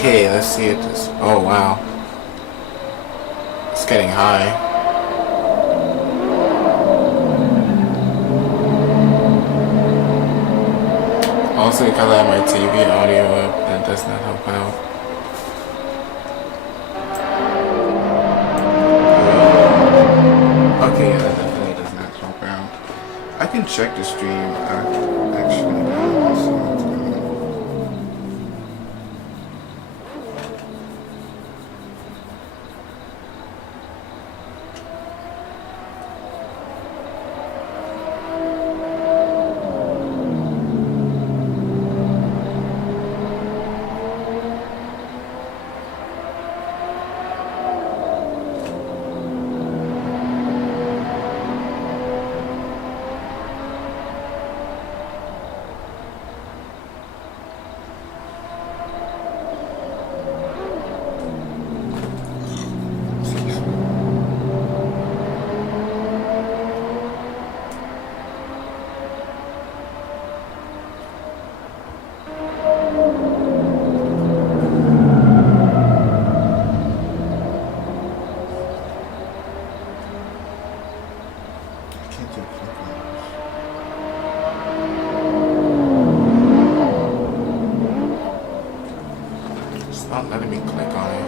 Okay, let's see it. Oh wow, it's getting high. Also, because I have my TV audio up, that does not help out. Okay, yeah, that definitely does not help out. I can check the stream actually now. See what's going on. It's not letting me click on it.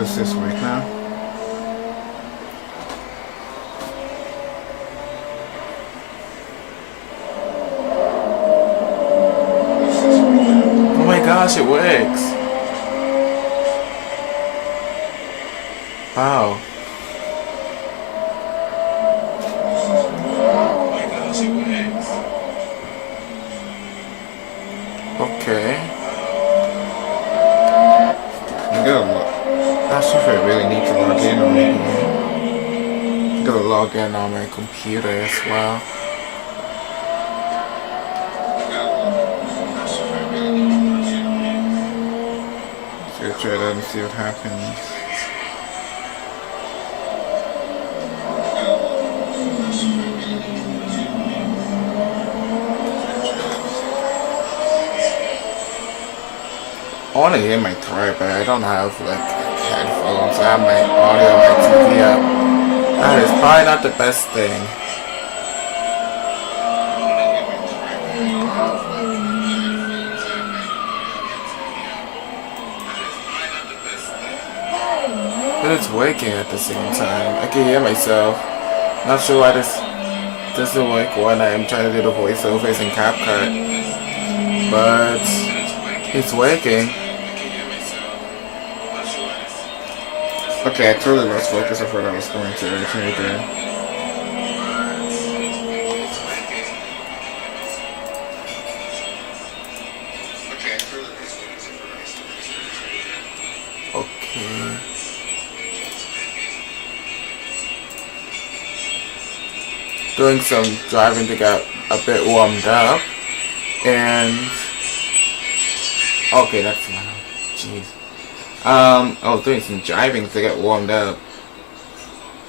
Does this work now? Oh my gosh, it works! Wow. Okay. I'm gonna look. That's if I really need to log in on it. I'm gonna log in on my computer as well. So try that and see what happens. I want to hear my throat, but I don't have like headphones. I have my audio on my TV up. That is probably not the best thing. But it's working at the same time. I can hear myself. Not sure why this doesn't work when I am trying to do the voiceovers in CapCut. But it's working. Okay, I totally lost focus of what I was going to originally do. Okay. doing some driving to get a bit warmed up, and okay, that's loud. Jeez. I was doing some driving to get warmed up.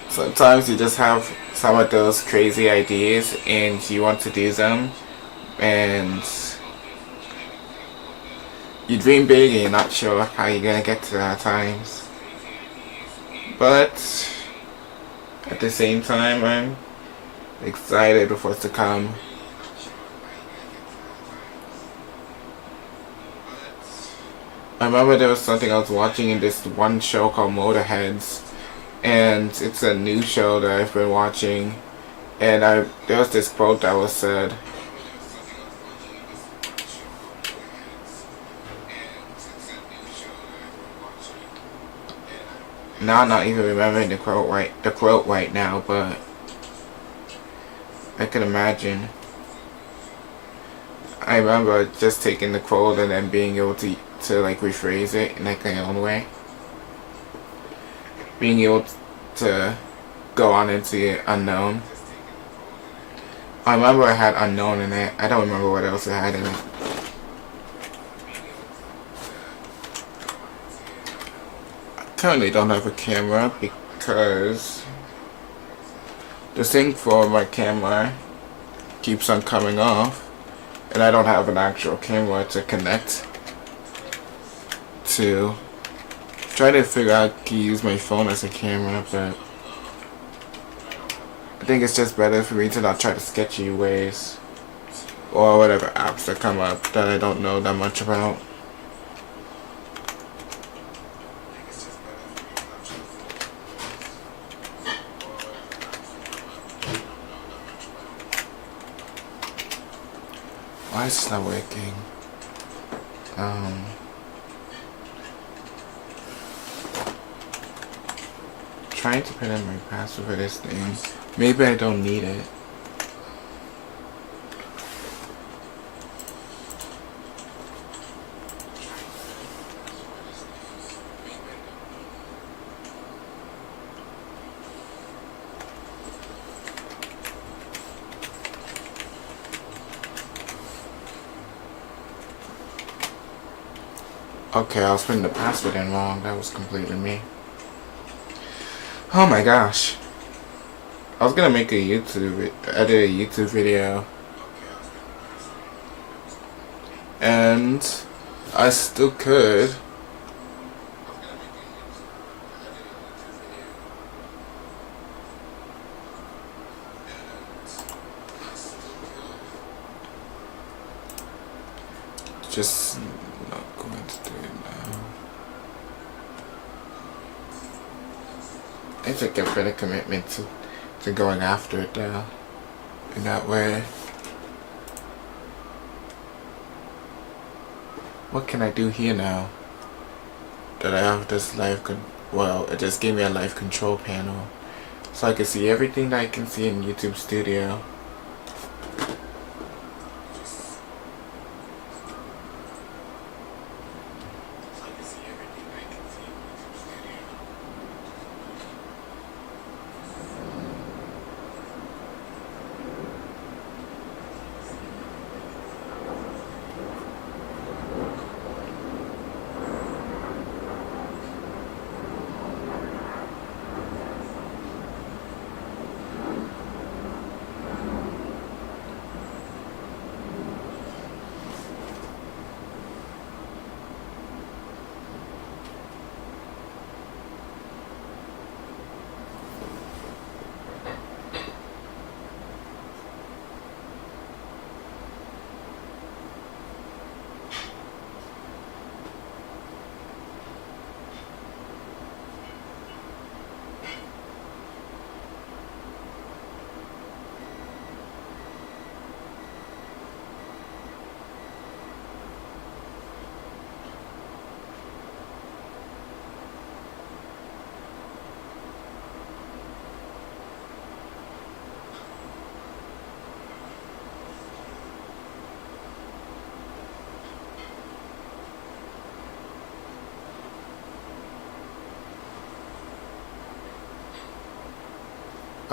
Sometimes you just have some of those crazy ideas and you want to do them, and you dream big and you're not sure how you're gonna get to that at times. But at the same time, I'm excited for what's to come. I remember there was something I was watching in this one show called Motorheads, and it's a new show that I've been watching, and there was this quote that was said. Now I'm not even remembering the quote right now, but I can imagine. I remember just taking the quote and then being able to like rephrase it in like my own way. Being able to go on into the unknown. I remember I had unknown in it. I don't remember what else it had in it. I currently don't have a camera because the thing for my camera keeps on coming off, and I don't have an actual camera to connect to. Trying to figure out to use my phone as a camera, but I think it's just better for me to not try to sketchy ways or whatever apps that come up that I don't know that much about. Why is it not working? Trying to put in my password for this thing. Maybe I don't need it. Okay, I was putting the password in wrong. That was completely me. Oh my gosh. I was gonna make edit a YouTube video. And I still could. Just not going to do it now. I think I've got a commitment to going after it now. In that way. What can I do here now? That I have this well, it just gave me a live control panel. So I can see everything that I can see in YouTube Studio.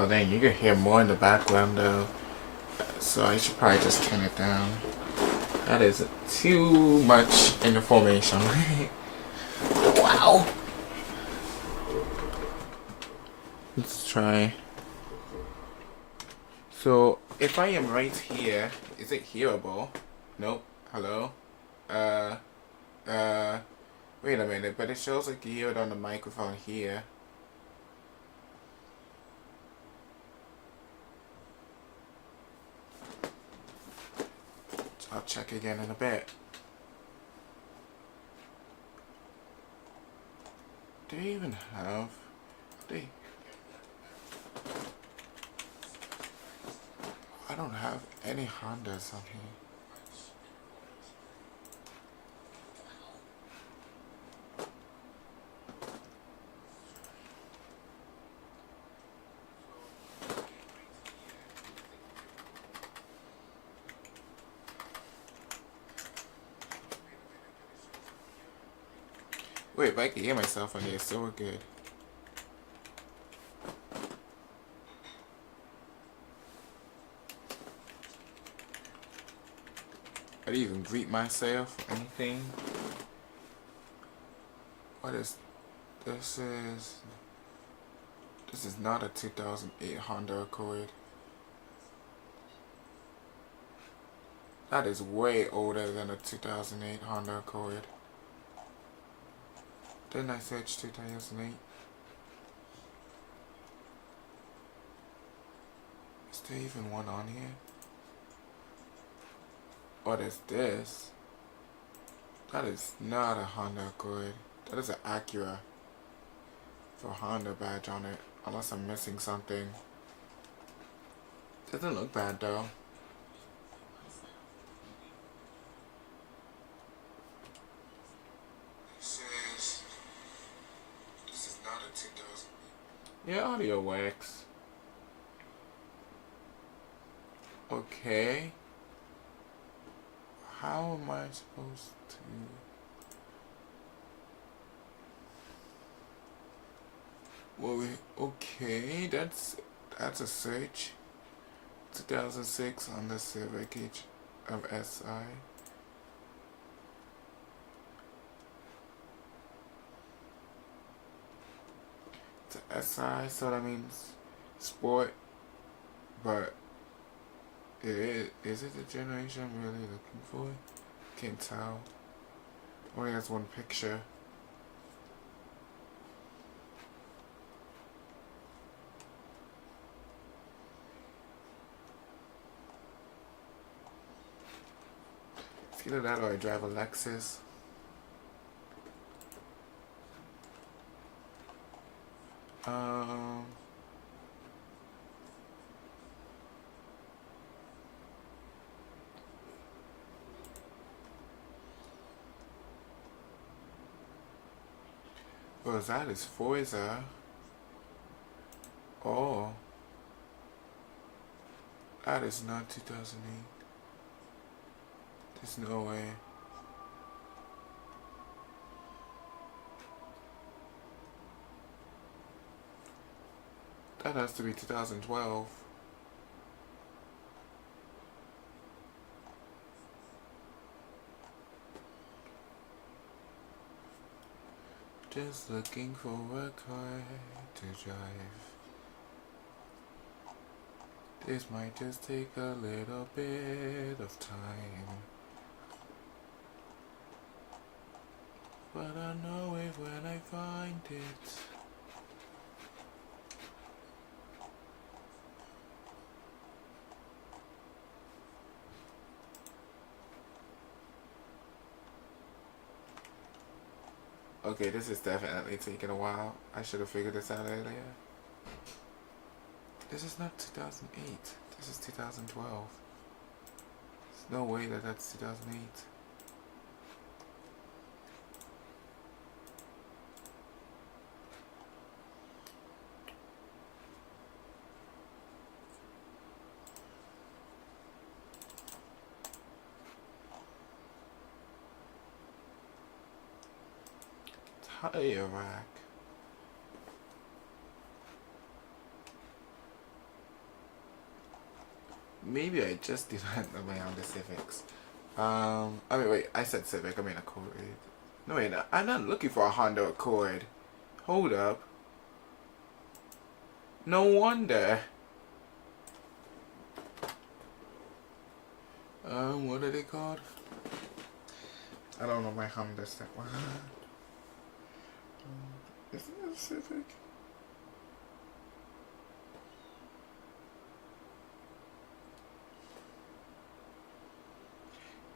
Oh dang, you can hear more in the background though. So I should probably just turn it down. That is too much information. Wow. Let's try. So if I am right here, is it hearable? Nope. Hello? Uh, wait a minute, but it shows like you hear it on the microphone here. I'll check again in a bit. Do they even have... I don't have any Hondas on here. Wait, but I can hear myself on here, so we're good. I didn't even greet myself, anything. What is... This is not a 2008 Honda Accord. That is way older than a 2008 Honda Accord. Didn't I search 2008? Is there even one on here? What is this? That is not a Honda Accord. That is an Acura. For Honda badge on it. Unless I'm missing something. Doesn't look bad though. This is not a 2000. Yeah, audio wax. Okay. How am I supposed to... Well, okay, that's a search. 2006 on the Civic of SI. It's a SI, so that means sport, but is it the generation I'm really looking for? Can't tell. Only has one picture. It's either that or I drive a Lexus. Well, that is Forza. Oh. That is not 2008. There's no way. That has to be 2012. Just looking for a car to drive. This might just take a little bit of time, but I know it when I find it. Okay, this is definitely taking a while. I should have figured this out earlier. This is not 2008. This is 2012. There's no way that that's 2008. Tire rack. maybe I just did not know my Honda Civics. I mean, wait, I said Civic, I mean Accord. No, wait, I'm not looking for a Honda Accord. Hold up. No wonder. What are they called? I don't know my Honda step one. Isn't it a Civic?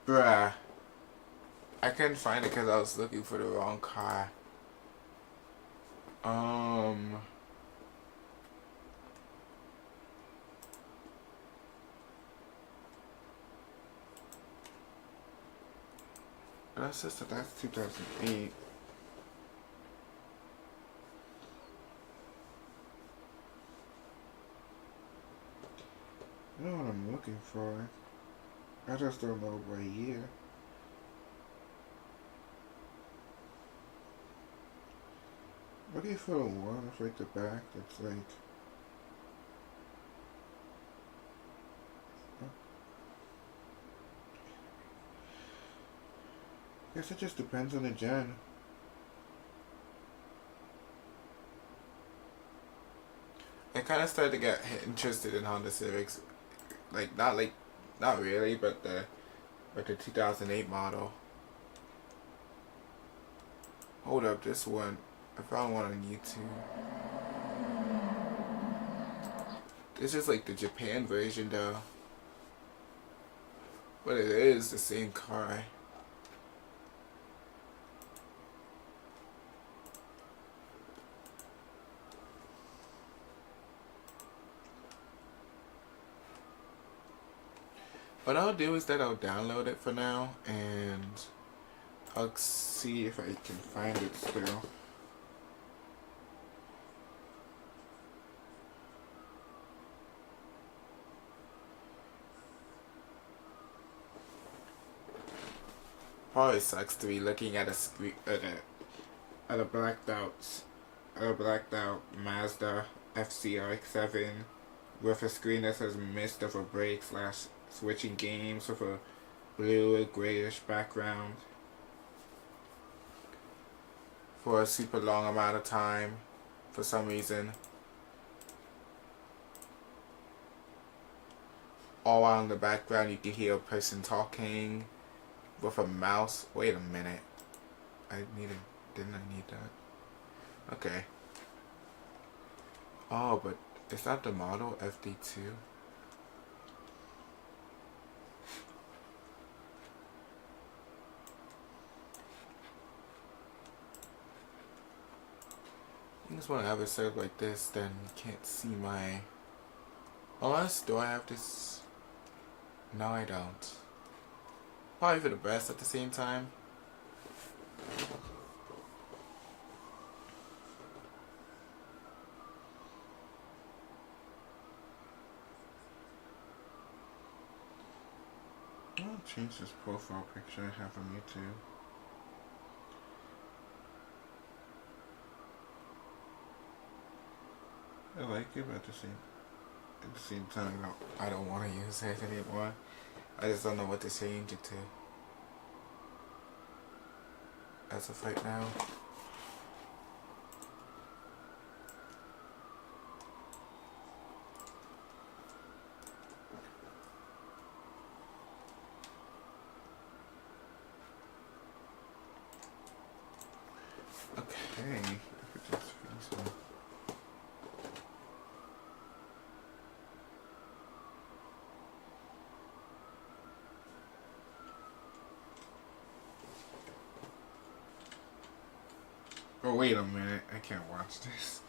Bruh. I couldn't find it because I was looking for the wrong car. That's 2008. I know what I'm looking for. I just don't know what year. Looking for the one with like the back that's like. Guess it just depends on the gen. I kind of started to get interested in Honda Civics, not really, but the 2008 model. Hold up, this one, I found one on YouTube. This is like the Japan version though, but it is the same car. What I'll do is that I'll download it for now and I'll see if I can find it still. Probably sucks to be looking at a screen at a blacked out Mazda FCRX7 with a screen that says missed of a break / switching games with a blue grayish background for a super long amount of time for some reason. All out in the background you can hear a person talking with a mouse. Wait a minute. Didn't I need that? Okay. Oh, but is that the model FD2? I just want to have it set up like this, then you can't see my... Unless, do I have this? No, I don't. Probably for the best at the same time. I'll change this profile picture I have on YouTube. I like it, but at the same time, I don't want to use it anymore. I just don't know what to change it to. As of right now. Okay. Oh, wait a minute. I can't watch this.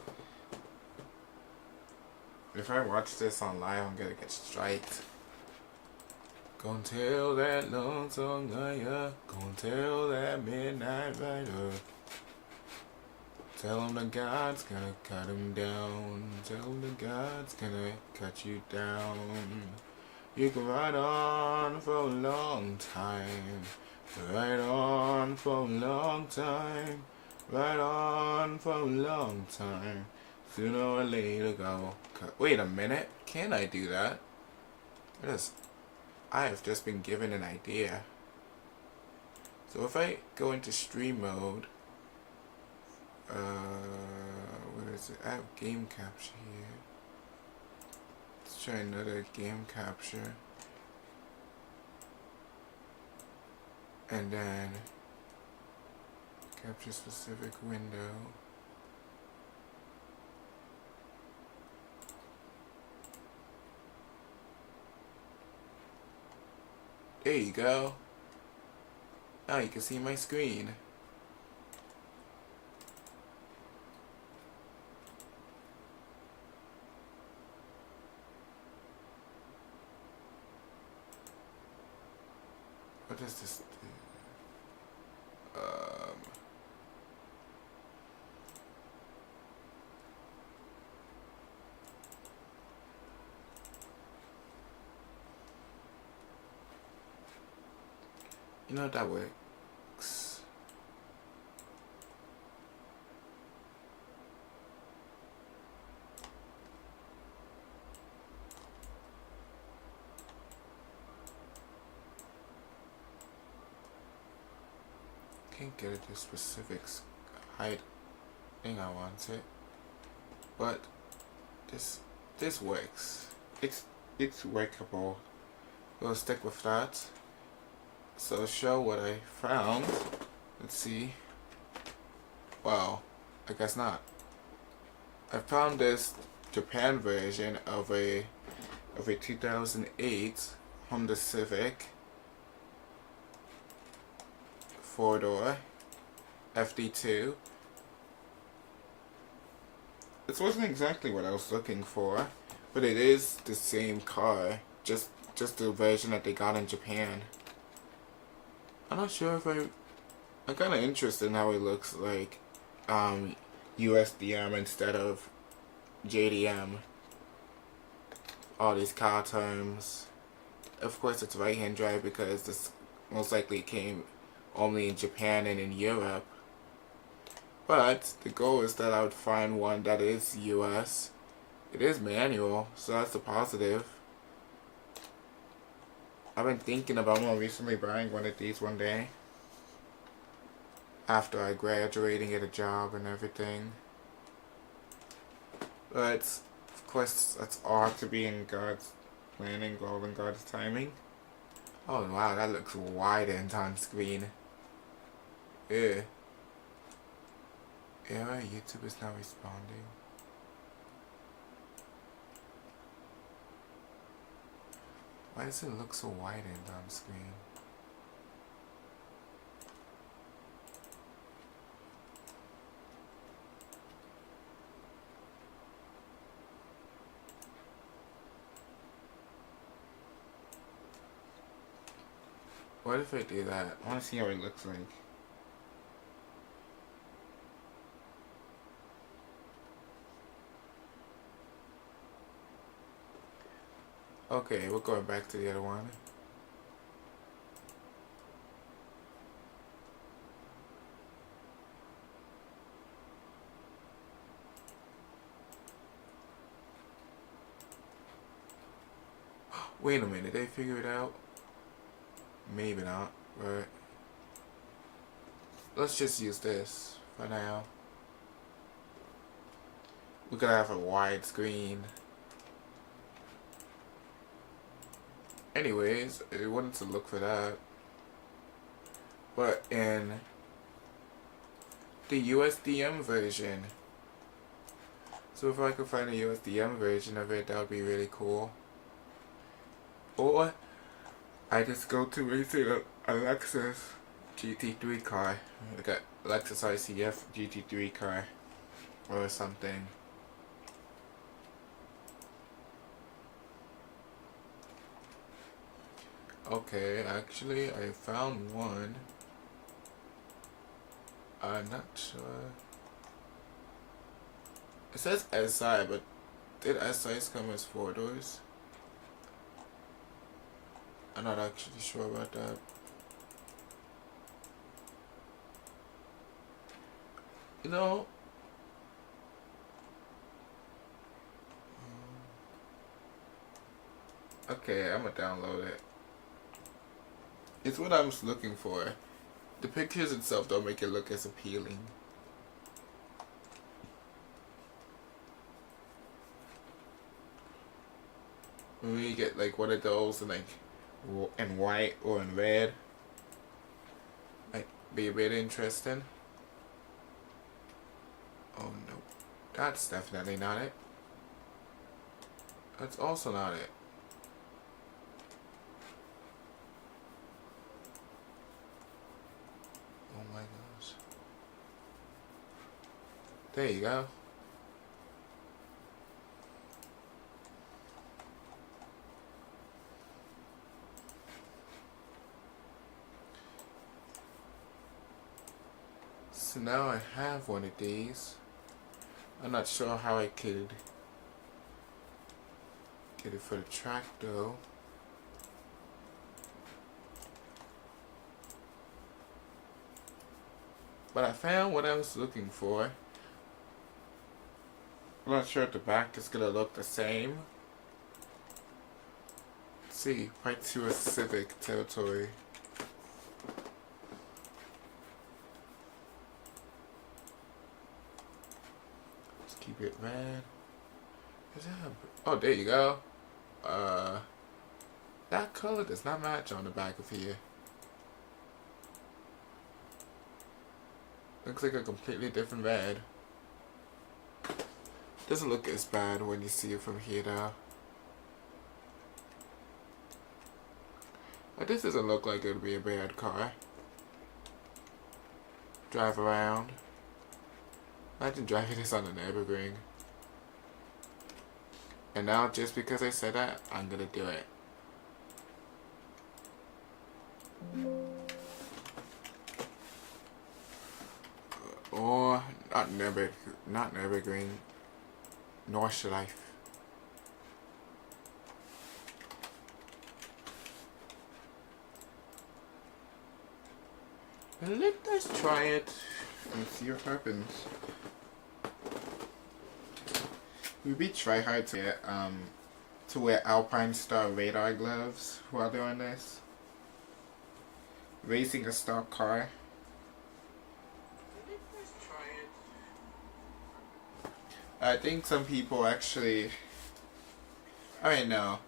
If I watch this on live, I'm gonna get striked. Gonna tell that long song liar. Gonna tell that midnight rider. Tell him the God's gonna cut him down. Tell him the God's gonna cut you down. You can ride on for a long time. Ride on for a long time. Ride on for a long time. Sooner or later go. Wait a minute. Can I do that? I have just been given an idea. So if I go into stream mode, where is it? I have game capture here. Let's try another game capture. And then capture specific window. There you go. Now you can see my screen. What does this do? You know that works. Can't get it to specifics height thing I want it, but this works. It's workable. We'll stick with that. So show what I found. Let's see. Wow, I guess not. I found this Japan version of a 2008 Honda Civic 4-door FD2. This wasn't exactly what I was looking for, but it is the same car, just the version that they got in Japan. I'm not sure if I'm kind of interested in how it looks like USDM instead of JDM. All these car terms. Of course it's right-hand drive because this most likely came only in Japan and in Europe. But the goal is that I would find one that is US. It is manual, so that's a positive. I've been thinking about more recently buying one of these one day. After I graduate and get a job and everything. But, of course, that's all to be in God's planning, all in God's timing. Oh wow, that looks widened on screen. Ew. Error, YouTube is not responding. Why does it look so widened on screen? What if I do that? I want to see how it looks like. Okay, we're going back to the other one. Wait a minute, they figure it out? Maybe not, but let's just use this for now. We're gonna have a wide screen. Anyways, I wanted to look for that. But in the USDM version. So if I could find a USDM version of it, that would be really cool. Or I just go to a Lexus GT3 car. Like a Lexus ICF GT3 car. Or something. Okay, actually, I found one. I'm not sure. It says SI, but did SIs come as 4 doors? I'm not actually sure about that. You know, Okay, I'm gonna download it. It's what I was looking for. The pictures itself don't make it look as appealing. When you get like one of those and like in white or in red, might be a bit interesting. Oh no, that's definitely not it. That's also not it. Oh my gosh. There you go. So now I have one of these. I'm not sure how I could get it for the track though. But I found what I was looking for. I'm not sure if the back is gonna look the same. Let's see, right to a Civic territory. Let's keep it red. Is that oh, there you go. That color does not match on the back of here. Looks like a completely different red. Doesn't look as bad when you see it from here though. But this doesn't look like it would be a bad car. Drive around. Imagine driving this on an Evergreen. And now just because I said that, I'm gonna do it. Or not Evergreen, North Life. Let's try it and see what happens. We be try hard to wear Alpine Star radar gloves while doing this. Racing a stock car. I think some people actually, I mean, no.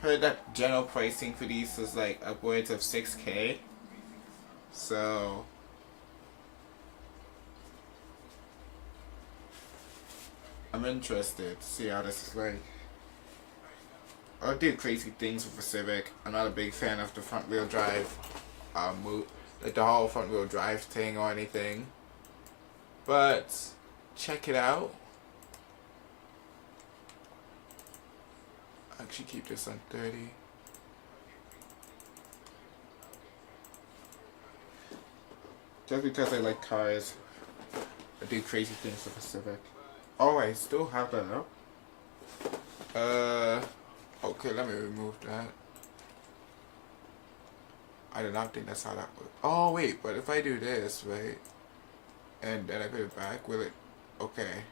Heard that general pricing for these is like upwards of 6K. So I'm interested to see how this is like. I'll do crazy things with a Civic. I'm not a big fan of the front wheel drive, like the whole front wheel drive thing or anything. But check it out. Actually keep this on 30. Just because I like cars, I do crazy things with a Civic. Oh, I still have that up. Okay, let me remove that. I do not think that's how that works. Oh wait, but if I do this, right, and then I put it back, will it? Okay.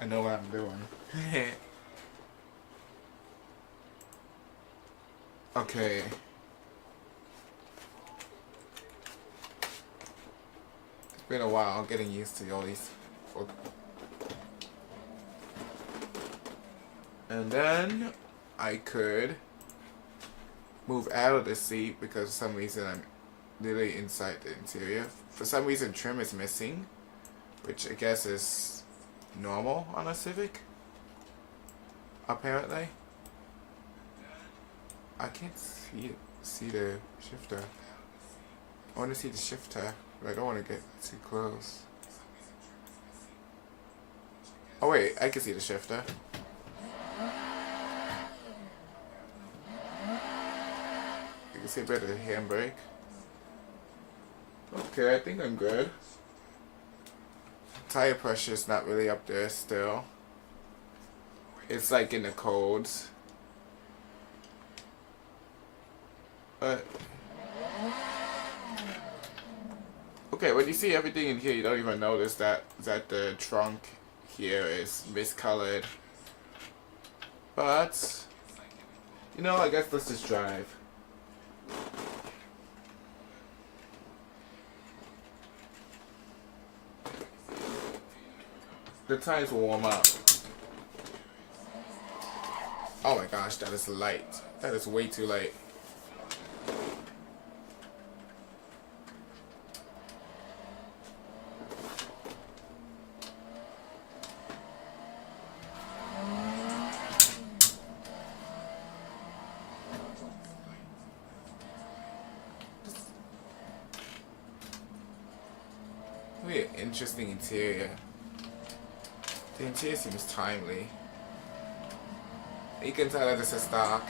I know what I'm doing. Okay. It's been a while getting used to all these. And then I could move out of the seat because for some reason I'm literally inside the interior. For some reason trim is missing, which I guess is normal on a Civic, apparently. I can't see the shifter. I want to see the shifter, but I don't want to get too close. Oh wait, I can see the shifter. You can see a bit of the handbrake. Okay, I think I'm good. Tire pressure is not really up there still. It's like in the codes. But okay, when you see everything in here, you don't even notice that the trunk here is miscolored. But, you know, I guess let's just drive. The tires will warm up. Oh my gosh, that is light. That is way too light. Really interesting interior. The interior seems timely. You can tell that this is stock.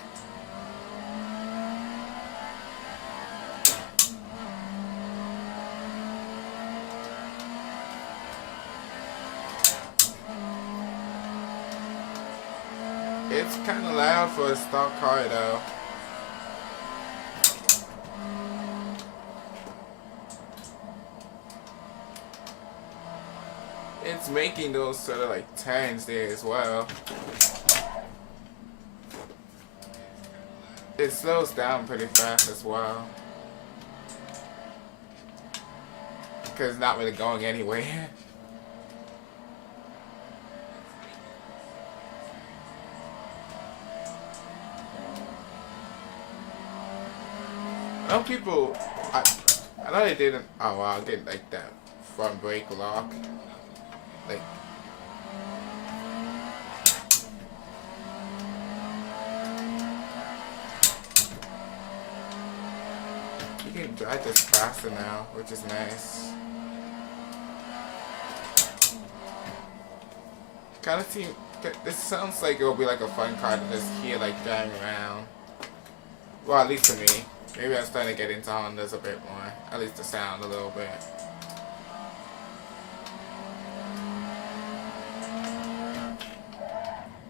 It's kind of loud for a stock car though. It's making those sort of like turns there as well. It slows down pretty fast as well. Because it's not really going anywhere. I know people, I know they didn't, oh wow, did like that front brake lock. Like, you can drive this faster now, which is nice. Kind of seem, this sounds like it'll be like a fun car to just hear like driving around. Well, at least to me. Maybe I'm starting to get into Hondas a bit more. At least the sound a little bit.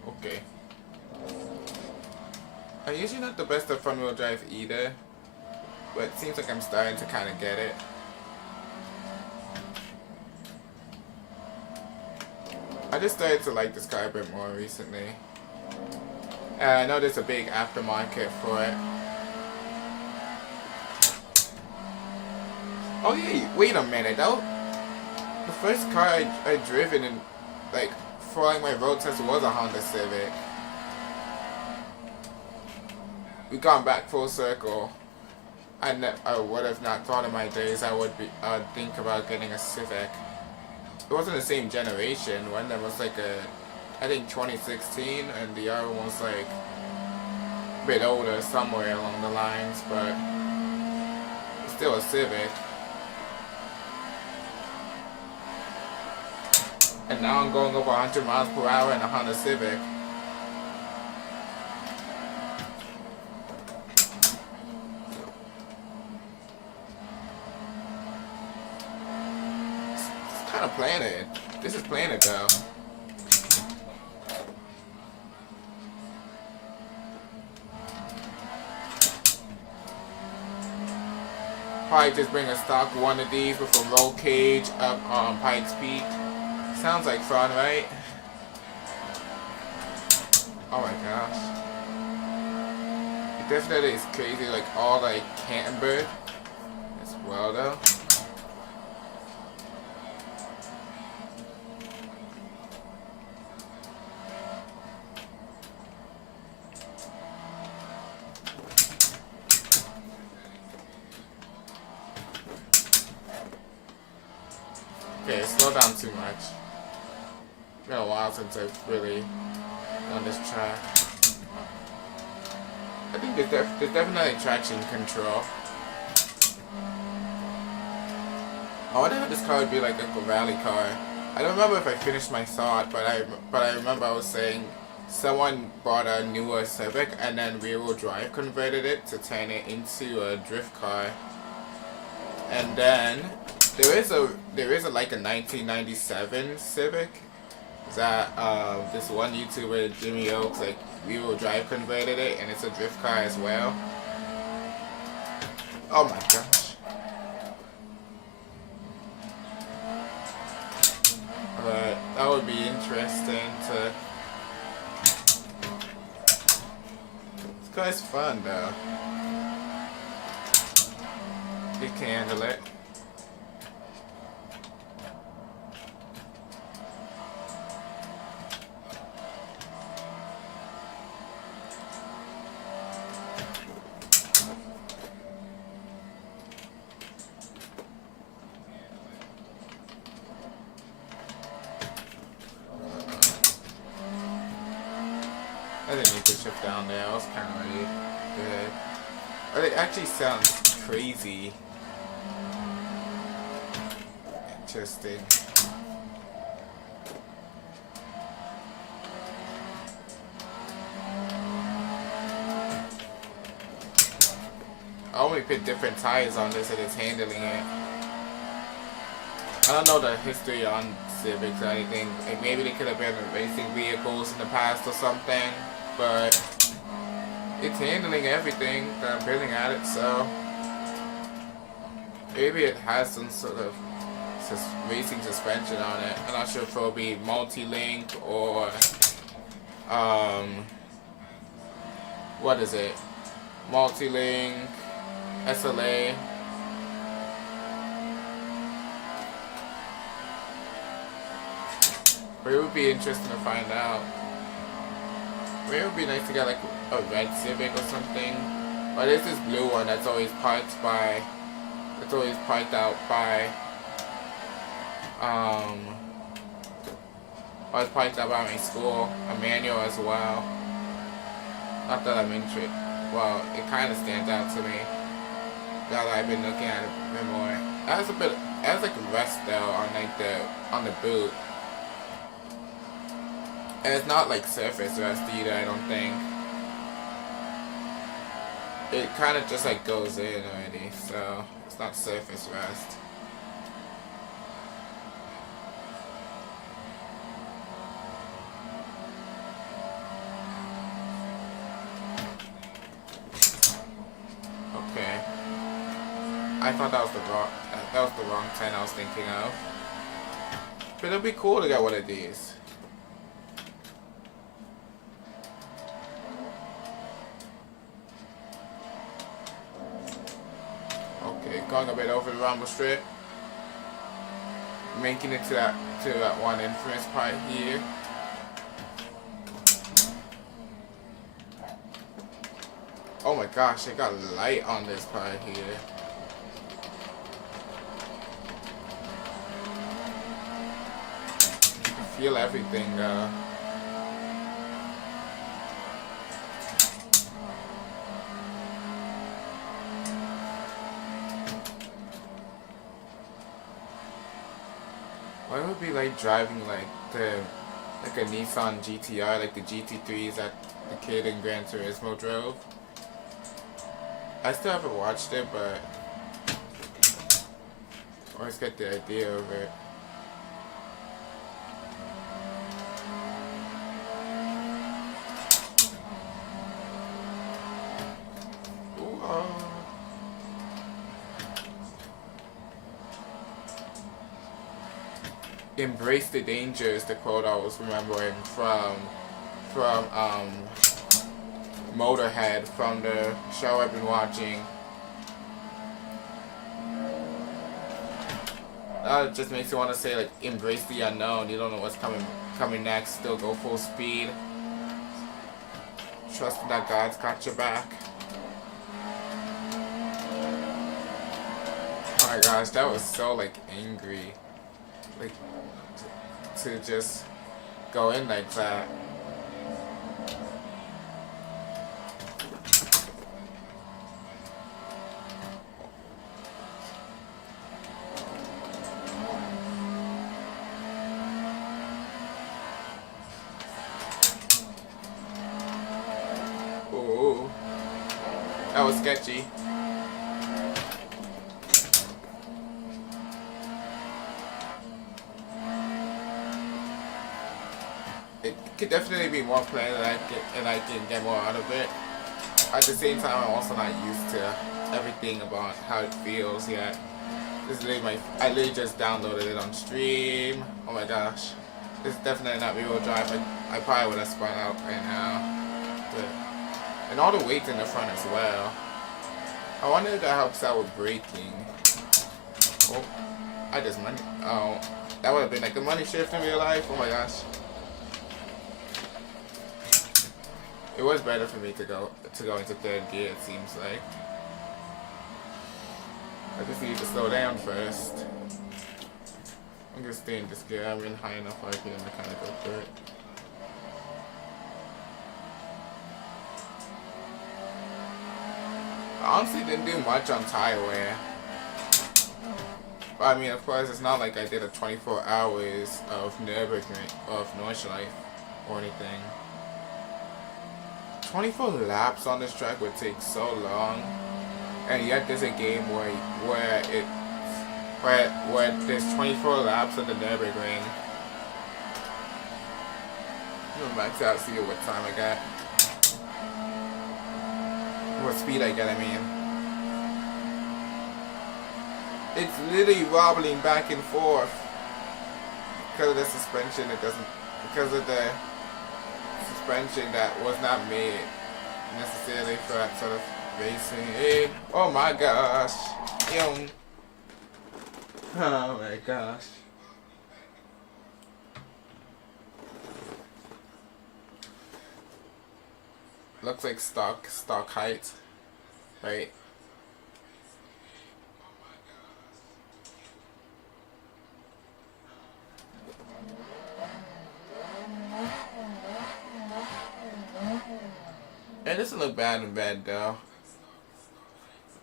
Okay. I'm usually not the best at front wheel drive either, but it seems like I'm starting to kind of get it. I just started to like this car a bit more recently. And I know there's a big aftermarket for it. Oh yeah, wait a minute, the first car I driven in, like, for like my road test was a Honda Civic. We gone back full circle. I would have not thought in my days I would think about getting a Civic. It wasn't the same generation. One that was like I think 2016, and the other one was like a bit older somewhere along the lines, but it's still a Civic. And now I'm going over 100 miles per hour in a Honda Civic. It's kind of playing it. This is playing it though. Probably just bring a stock one of these with a roll cage up on Pikes Peak. Sounds like fun, right? Oh my gosh. It definitely is crazy, like all like camber as well though. Okay, slow down too much. It's been a while since I've really done this track. I think there's definitely traction control. I wonder how this car would be like a rally car. I don't remember if I finished my thought, but I remember I was saying someone bought a newer Civic and then rear-wheel drive converted it to turn it into a drift car. And then there is a like a 1997 Civic that this one YouTuber, Jimmy Oaks, like rear-wheel drive converted it, and it's a drift car as well. Oh my gosh. But that would be interesting to. This guy's fun though. He can handle it. I didn't need to shift down there. I was kind of really good. But it actually sounds crazy. Interesting. I only put different tires on this and it's handling it. I don't know the history on Civics or anything. Like maybe they could have been racing vehicles in the past or something, but it's handling everything that I'm building at it, so maybe it has some sort of racing suspension on it. I'm not sure if it'll be multi-link or what is it? Multi-link, SLA. But it would be interesting to find out. Maybe it would be nice to get like a red Civic or something. But there's this blue one that's always parked out by my school, a manual as well. Not that I'm interested. Well, it kind of stands out to me. Now that I've been looking at it a bit more. It has like a rest though on the boot. And it's not like surface rest either, I don't think. It kind of just like goes in already, so it's not surface rest. Okay. I thought that was the wrong 10 I was thinking of. But it'll be cool to get one of these. Going a bit over the rumble strip, making it to that one infamous part here. Oh my gosh, it got light on this part here. You can feel everything though. Why would it be like driving like a Nissan GTR, like the GT3s that the kid in Gran Turismo drove? I still haven't watched it, but I always get the idea of it. Embrace the danger is the quote I was remembering from Motorhead, from the show I've been watching. It just makes you want to say like, embrace the unknown. You don't know what's coming next. Still go full speed. Trusting that God's got your back. Oh my gosh, that was so like angry. Like to just go in like that. Ooh, that was sketchy. It could definitely be more planned and I can get more out of it. At the same time, I'm also not used to everything about how it feels yet. I literally just downloaded it on stream. Oh my gosh. It's definitely not rear-wheel drive. I probably would have spun out right now. But, and all the weight in the front as well. I wonder if that helps out with braking. Oh, I just money. Oh, that would have been like a money shift in real life. Oh my gosh. It was better for me to go into third gear. It seems like. I just need to slow down first. I'm gonna stay in this gear. I'm in high enough RPM to kind of go through it. I honestly didn't do much on tire wear. But I mean, of course, it's not like I did a 24 hours of Nürburgring, of Nordschleife, or anything. 24 laps on this track would take so long, and yet there's a game where there's 24 laps of the Nürburgring. I'm gonna max out, see what time I got, what speed I get. I mean, it's literally wobbling back and forth because of the suspension. It doesn't, because of the suspension that was not made necessarily for that sort of racing. Hey, oh my gosh. Yo. Oh my gosh. Looks like stock height, right? It doesn't look bad in bed though.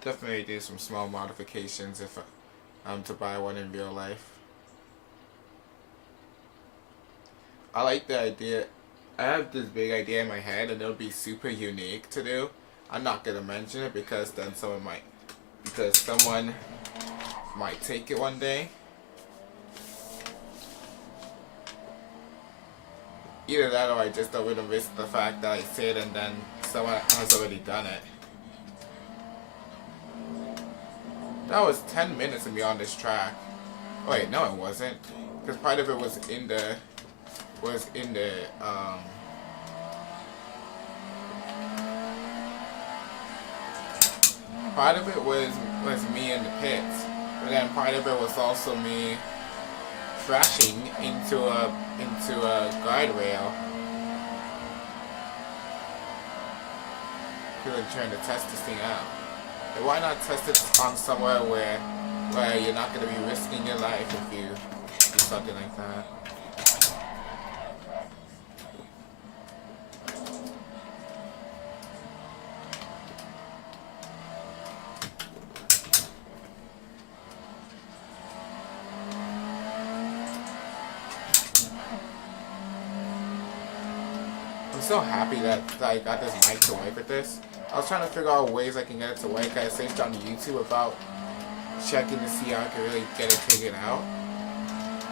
Definitely do some small modifications if I'm to buy one in real life. I like the idea. I have this big idea in my head and it'll be super unique to do. I'm not gonna mention it because then someone might take it one day. Either that or I just don't want to risk the fact that I say it and then someone has already done it. That was 10 minutes of me on this track. Oh, wait, no it wasn't. Because part of it was in the part of it was me in the pits, but then part of it was also me crashing into a guardrail. Because I'm trying to test this thing out. And why not test it on somewhere where you're not going to be risking your life if you do something like that. I'm so happy that I got this mic to work with this. I was trying to figure out ways I can get it to work. I searched on YouTube about checking to see how I can really get it figured out.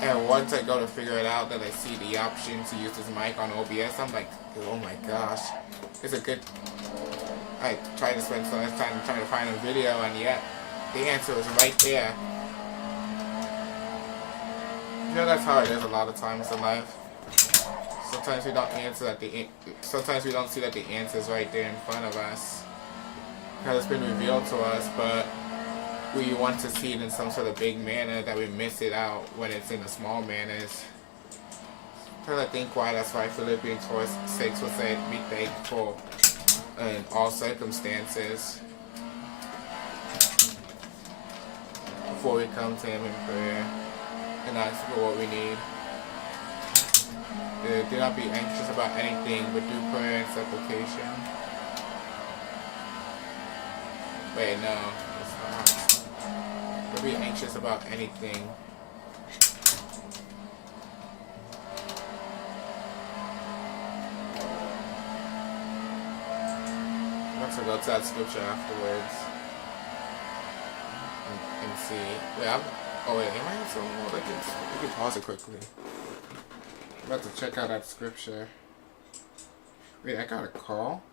And once I go to figure it out, then I see the option to use this mic on OBS. I'm like, oh my gosh, it's a good. I tried to spend so much time trying to find a video, and yet the answer was right there. You know, that's how it is a lot of times in life. Sometimes we don't sometimes we don't see that the answer is right there in front of us because it's been revealed to us, but we want to see it in some sort of big manner that we miss it out when it's in the small manners. Because I think that's why Philippians 4:6 will say, be thankful in all circumstances before we come to Him in prayer and ask for what we need. Do not be anxious about anything, but through prayer and supplication. Wait, no, it's not. Don't be anxious about anything. I'm going to go to that scripture afterwards and see. Wait, am I in some mode? We can pause it quickly. I'm about to check out that scripture. Wait, I got a call?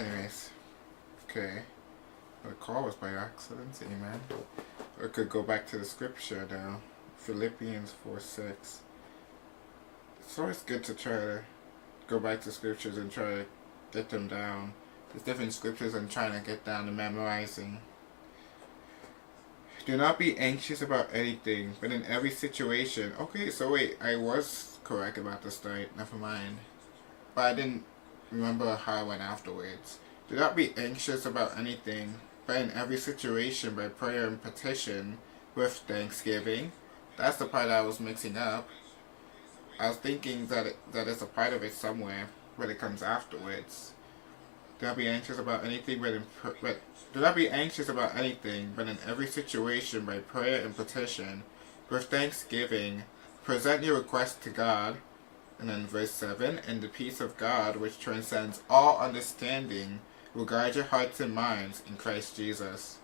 Anyways, okay. The call was by accident, amen. I could go back to the scripture now. Philippians 4:6. It's always good to try to go back to scriptures and try to get them down. There's different scriptures I'm trying to get down and memorizing. Do not be anxious about anything, but in every situation. Okay, so wait, I was correct about the start. Never mind. But I didn't remember how I went afterwards. Do not be anxious about anything, but in every situation by prayer and petition with thanksgiving. That's the part I was mixing up. I was thinking that it's a part of it somewhere, but it comes afterwards. Do not be anxious about anything, but do not be anxious about anything, but in every situation by prayer and petition with thanksgiving, present your request to God. And then verse 7, and the peace of God, which transcends all understanding, will guard your hearts and minds in Christ Jesus.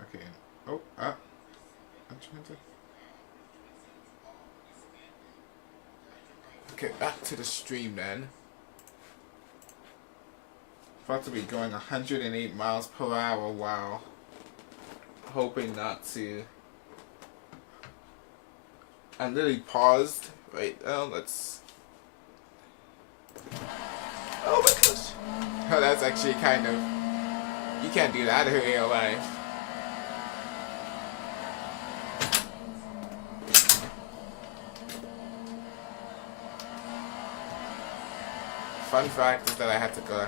Okay. I'm trying to... Okay, back to the stream then. About to be going 108 miles per hour, wow. Hoping not to. I literally paused right now. Let's. Oh my gosh. Oh, that's actually kind of. You can't do that in real life. Fun fact is that I had to go.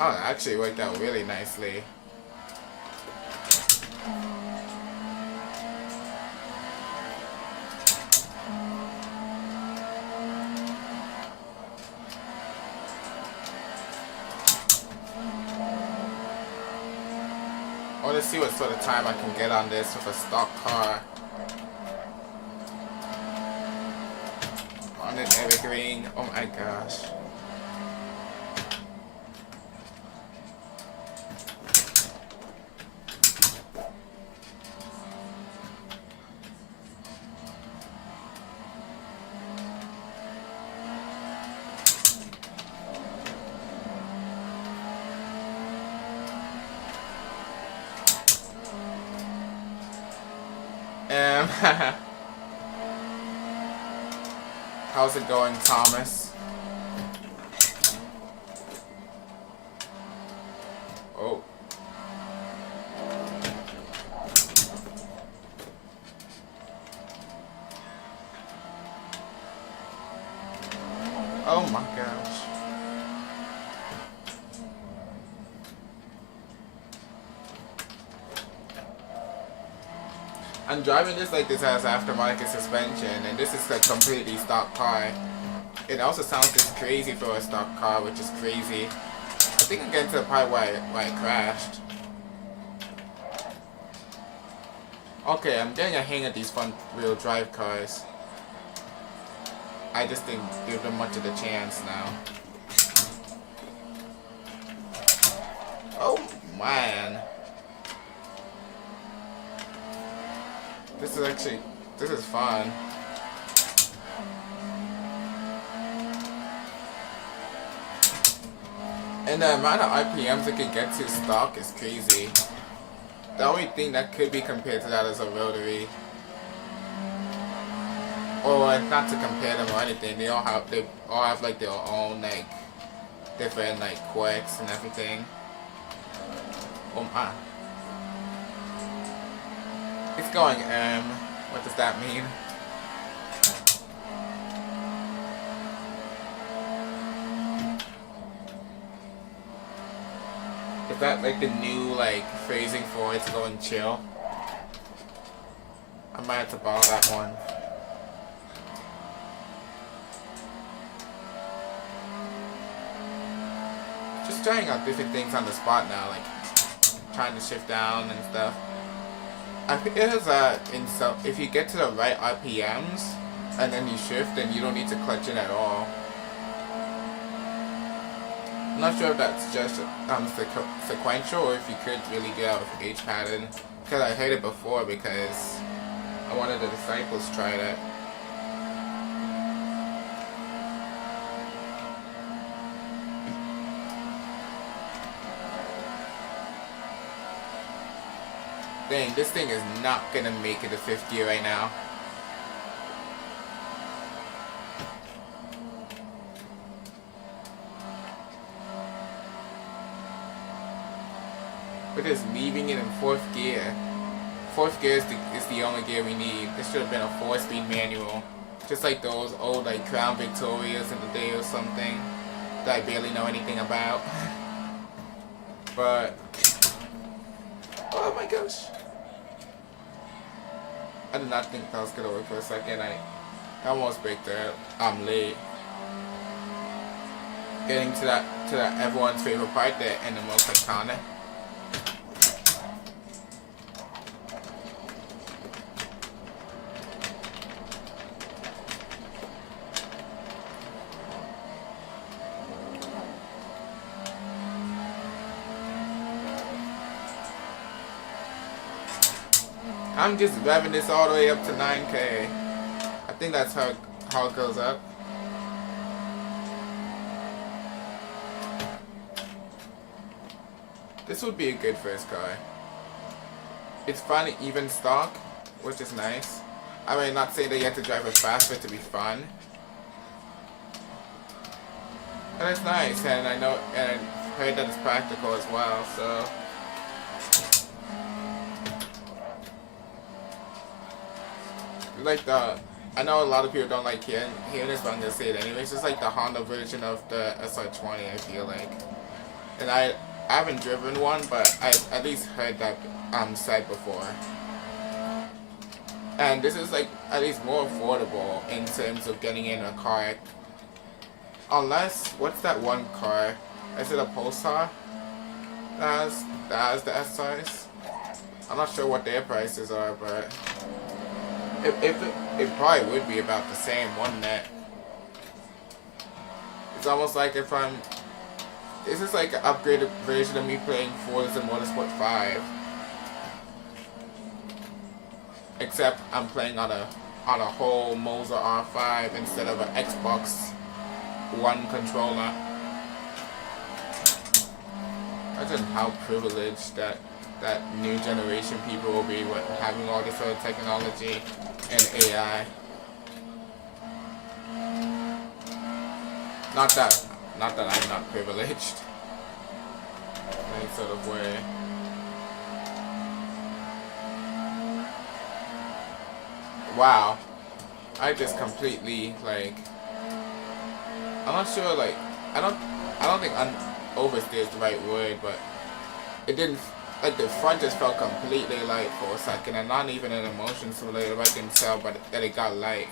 Oh, it actually worked out really nicely. I want to see what sort of time I can get on this with a stock car. On an evergreen. Oh my gosh. How's it going, Thomas? Oh. Oh my gosh. I'm driving this like this has aftermarket suspension, and this is a completely stock car. It also sounds just crazy for a stock car, which is crazy. I think I'm getting to the part where it crashed. Okay, I'm getting a hang of these front wheel drive cars. I just didn't give them much of a chance now. Oh man. This is fun. And the amount of RPMs it can get to stock is crazy. The only thing that could be compared to that is a rotary. Or not to compare them or anything, they all have like their own like different like quirks and everything. Oh my. It's going what does that mean? Is that like the new like phrasing for it to go and chill? I might have to borrow that one. Just trying out different things on the spot now, like trying to shift down and stuff. I think it is if you get to the right RPMs and then you shift, then you don't need to clutch in at all. I'm not sure if that's just sequential or if you could really get out of H pattern Because I heard it before because one of the disciples tried it. Dang, this thing is not gonna make it to 5th gear right now. We're just leaving it in 4th gear. 4th gear is the only gear we need. This should have been a 4-speed manual. Just like those old like Crown Victorias in the day or something that I barely know anything about. But oh my gosh. I did not think that was gonna work for a second. I almost baked it. I'm late. Getting to that everyone's favorite part there and the most iconic. I'm just revving this all the way up to 9K. I think that's how it goes up. This would be a good first car. It's finally even stock, which is nice. I mean, not saying that you have to drive it fast for it to be fun. And it's nice, and I know, and I heard that it's practical as well, so. Like I know a lot of people don't like hearing this, but I'm gonna say it anyway. It's just like the Honda version of the SR20, I feel like. And I haven't driven one, but I at least heard that said before. And this is like at least more affordable in terms of getting in a car. Unless, what's that one car? Is it a Pulsar that has the S size? I'm not sure what their prices are, but it probably would be about the same, wouldn't it? It's almost like this is like an upgraded version of me playing Forza Motorsport 5. Except I'm playing on a whole Moza R5 instead of an Xbox One controller. Imagine how privileged that new generation people will be with having all this sort of technology and AI. Not that I'm not privileged in any sort of way. Wow, I just completely like. I'm not sure. Like, I don't think oversteer is the right word, but it didn't. Like, the front just felt completely light for a second, and not even an emotion simulator. I can tell, but that it got light.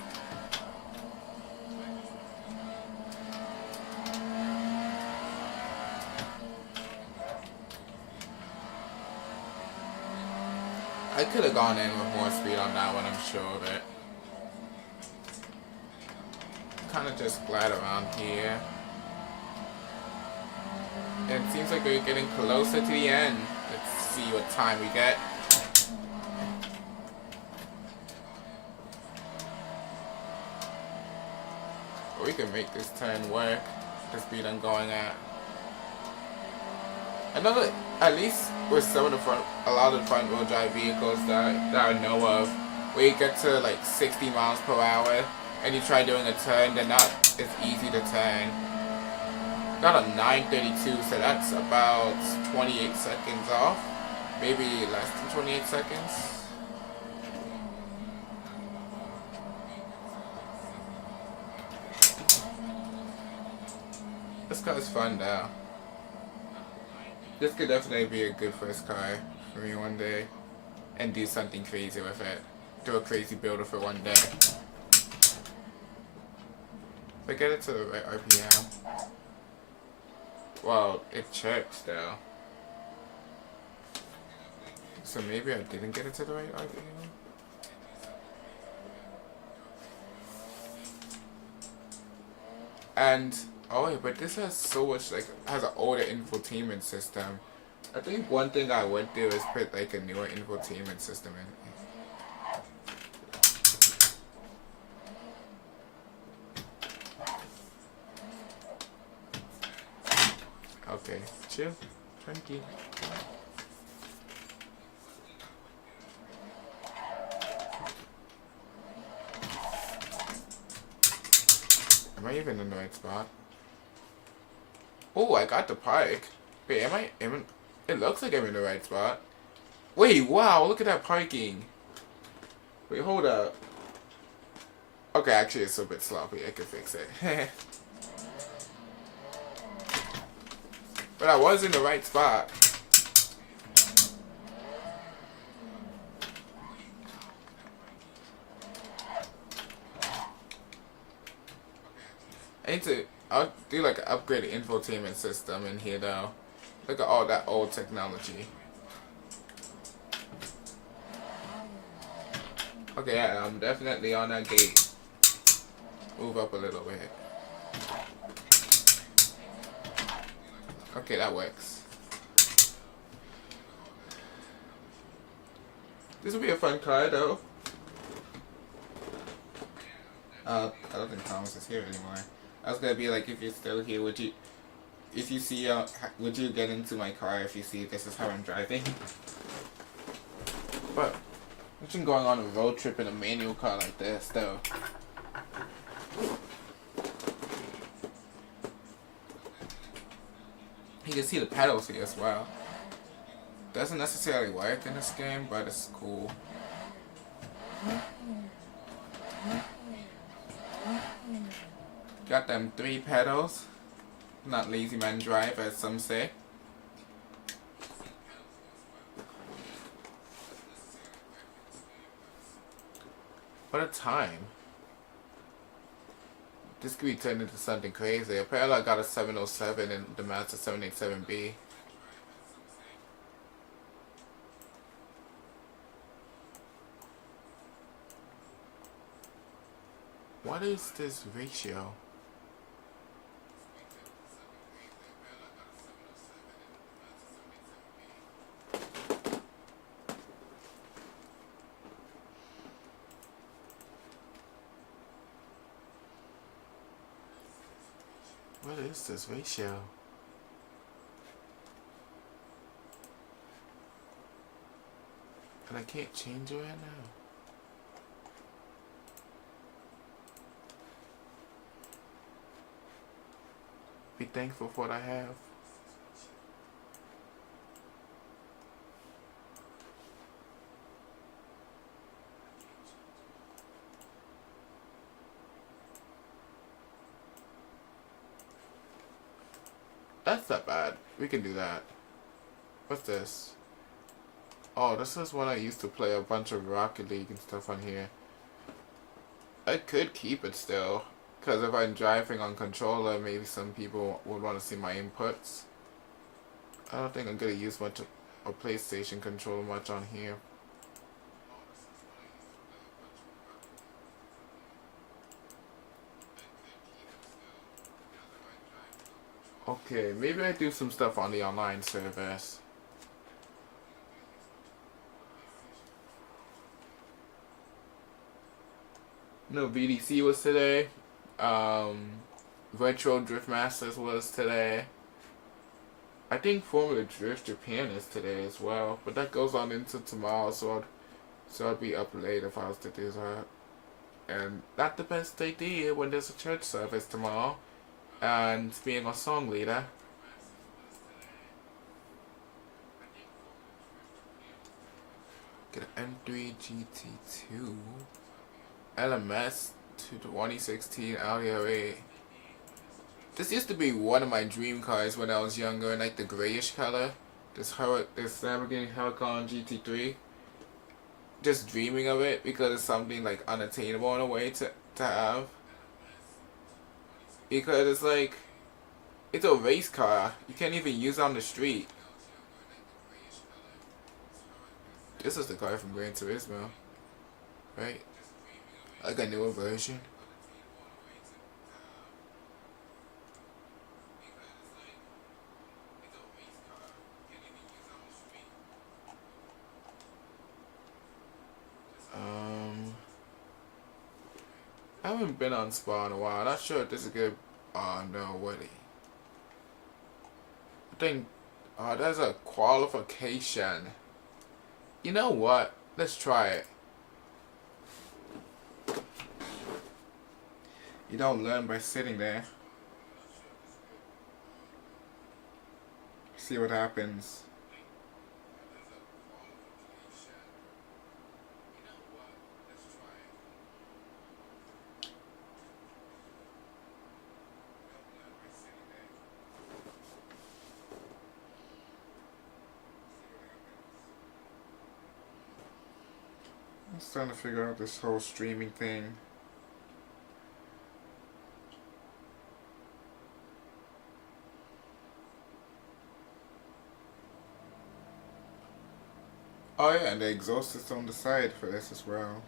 I could have gone in with more speed on that one, I'm sure of it. Kind of just glide around here. And it seems like we're getting closer to the end. Let's see what time we get. We can make this turn work. The speed I'm going at. Another, at least with some of a lot of the front wheel drive vehicles that I know of, where you get to like 60 miles per hour and you try doing a turn, they're not as easy to turn. Got a 932, so that's about 28 seconds off. Maybe less than 28 seconds. This car's fun though. This could definitely be a good first car for me one day. And do something crazy with it. Do a crazy build for one day. If I get it to the right RPM. Well, it checks though. So maybe I didn't get it to the right RPM. And oh wait, but this has so much, like, has an older infotainment system. I think one thing I would do is put like a newer infotainment system in. Okay, chill, tranquil. Am I even in the right spot? Oh, I got the pike. Wait, it looks like I'm in the right spot. Wait, wow, look at that parking. Wait, hold up. Okay, actually it's a bit sloppy. I can fix it. But I was in the right spot. I'll do like an upgraded infotainment system in here though. Look at all that old technology. Okay, yeah, I'm definitely on that gate. Move up a little bit. Okay, that works. This will be a fun car though. I don't think Thomas is here anymore. I was gonna be like, if you're still here, would you get into my car if you see this is how I'm driving? But imagine going on a road trip in a manual car like this though. You can see the pedals here as well. Doesn't necessarily work in this game, but it's cool. Got them 3 pedals. Not lazy man drive, as some say. What a time. This could be turned into something crazy. Apparently I got a 707 and the Mazda 787B. What is this ratio? What is this ratio? And I can't change it right now. Be thankful for what I have. That's not bad. We can do that. What's this? Oh, this is when I used to play a bunch of Rocket League and stuff on here. I could keep it still. Because if I'm driving on controller, maybe some people would want to see my inputs. I don't think I'm going to use much of a PlayStation controller much on here. Okay, maybe I do some stuff on the online service. No, VDC was today. Virtual Drift Masters was today. I think Formula Drift Japan is today as well, but that goes on into tomorrow, so I'd be up late if I was to do that. And not the best idea when there's a church service tomorrow, and being a song leader. Get an M3 GT2 LMS to 2016 Audi A8. This used to be one of my dream cars when I was younger, in like the grayish color. This Lamborghini Huracan GT3. Just dreaming of it because it's something like unattainable in a way to have. Because it's like, it's a race car. You can't even use it on the street. This is the car from Gran Turismo, right? Like a newer version. I haven't been on Spa in a while. Not sure if this is good. Oh no, what? I think there's a qualification. You know what? Let's try it. You don't learn by sitting there. See what happens. I'm just trying to figure out this whole streaming thing. Oh yeah, and the exhaust is on the side for this as well.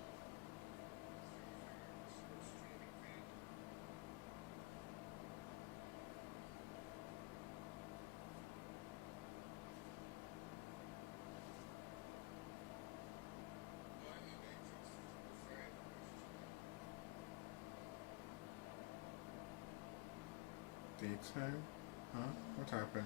Daytime? Huh? What happened?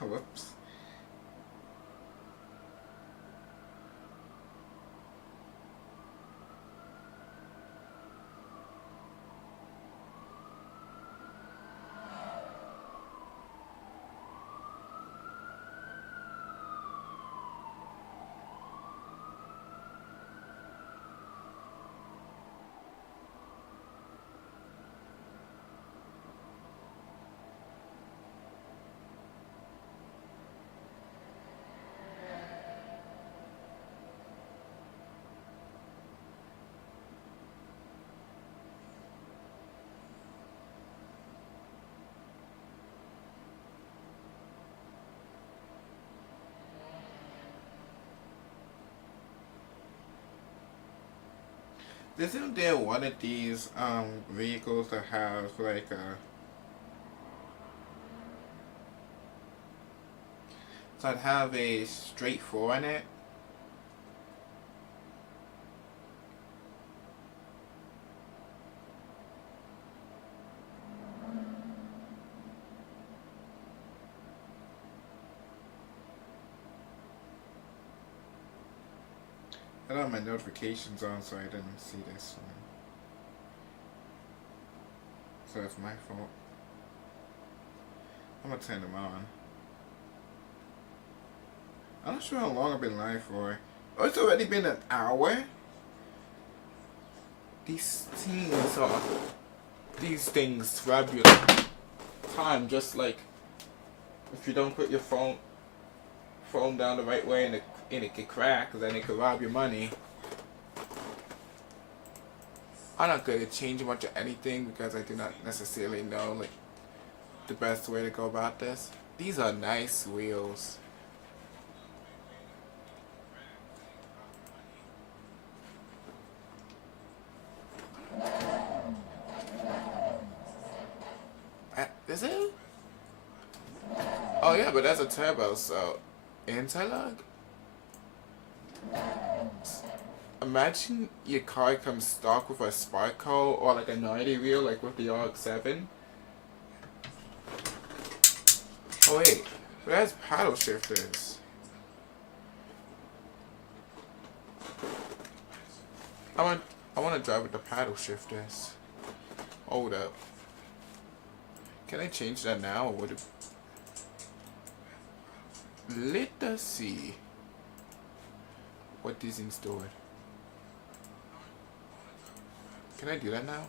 Whoops. Isn't there one of these vehicles that has like a that have a straight four in it? I don't have my notifications on, so I didn't see this one. So that's my fault. I'm gonna turn them on. I'm not sure how long I've been live for. Oh, it's already been an hour? These things rob your time, just like if you don't put your phone down the right way and it could crack, then it could rob your money. I'm not going to change much of anything because I do not necessarily know like the best way to go about this. These are nice wheels. Is it? Oh yeah, but that's a turbo, so interlock? Imagine your car comes stock with a Sparko or like a 90 wheel like with the RX-7. Oh wait, but that's paddle shifters. I want to drive with the paddle shifters. Hold up. Can I change that now or would it? Let us see what is in store. Can I do that now?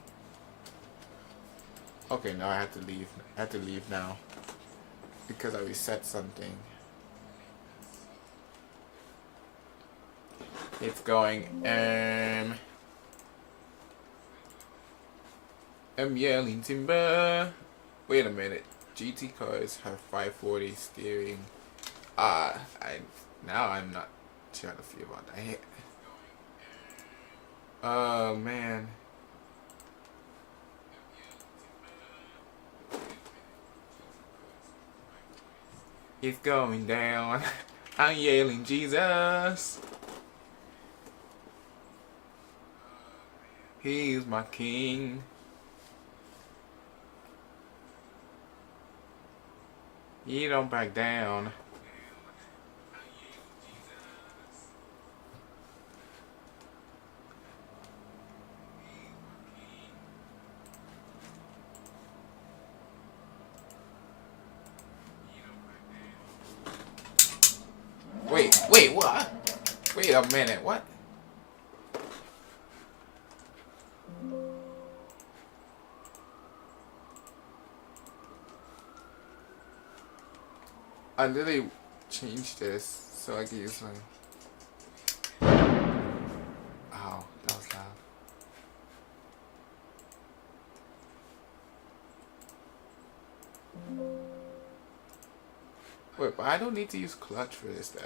Okay, now I have to leave. I have to leave now because I reset something. It's going I'm yelling timber. Wait a minute. GT cars have 540 steering. I'm not sure how to feel about that. Oh man. It's going down. I'm yelling Jesus. He's my king. You don't back down. Wait, what? Wait a minute, what? I literally changed this so I can use my. Oh, that was loud. Wait, but I don't need to use clutch for this then.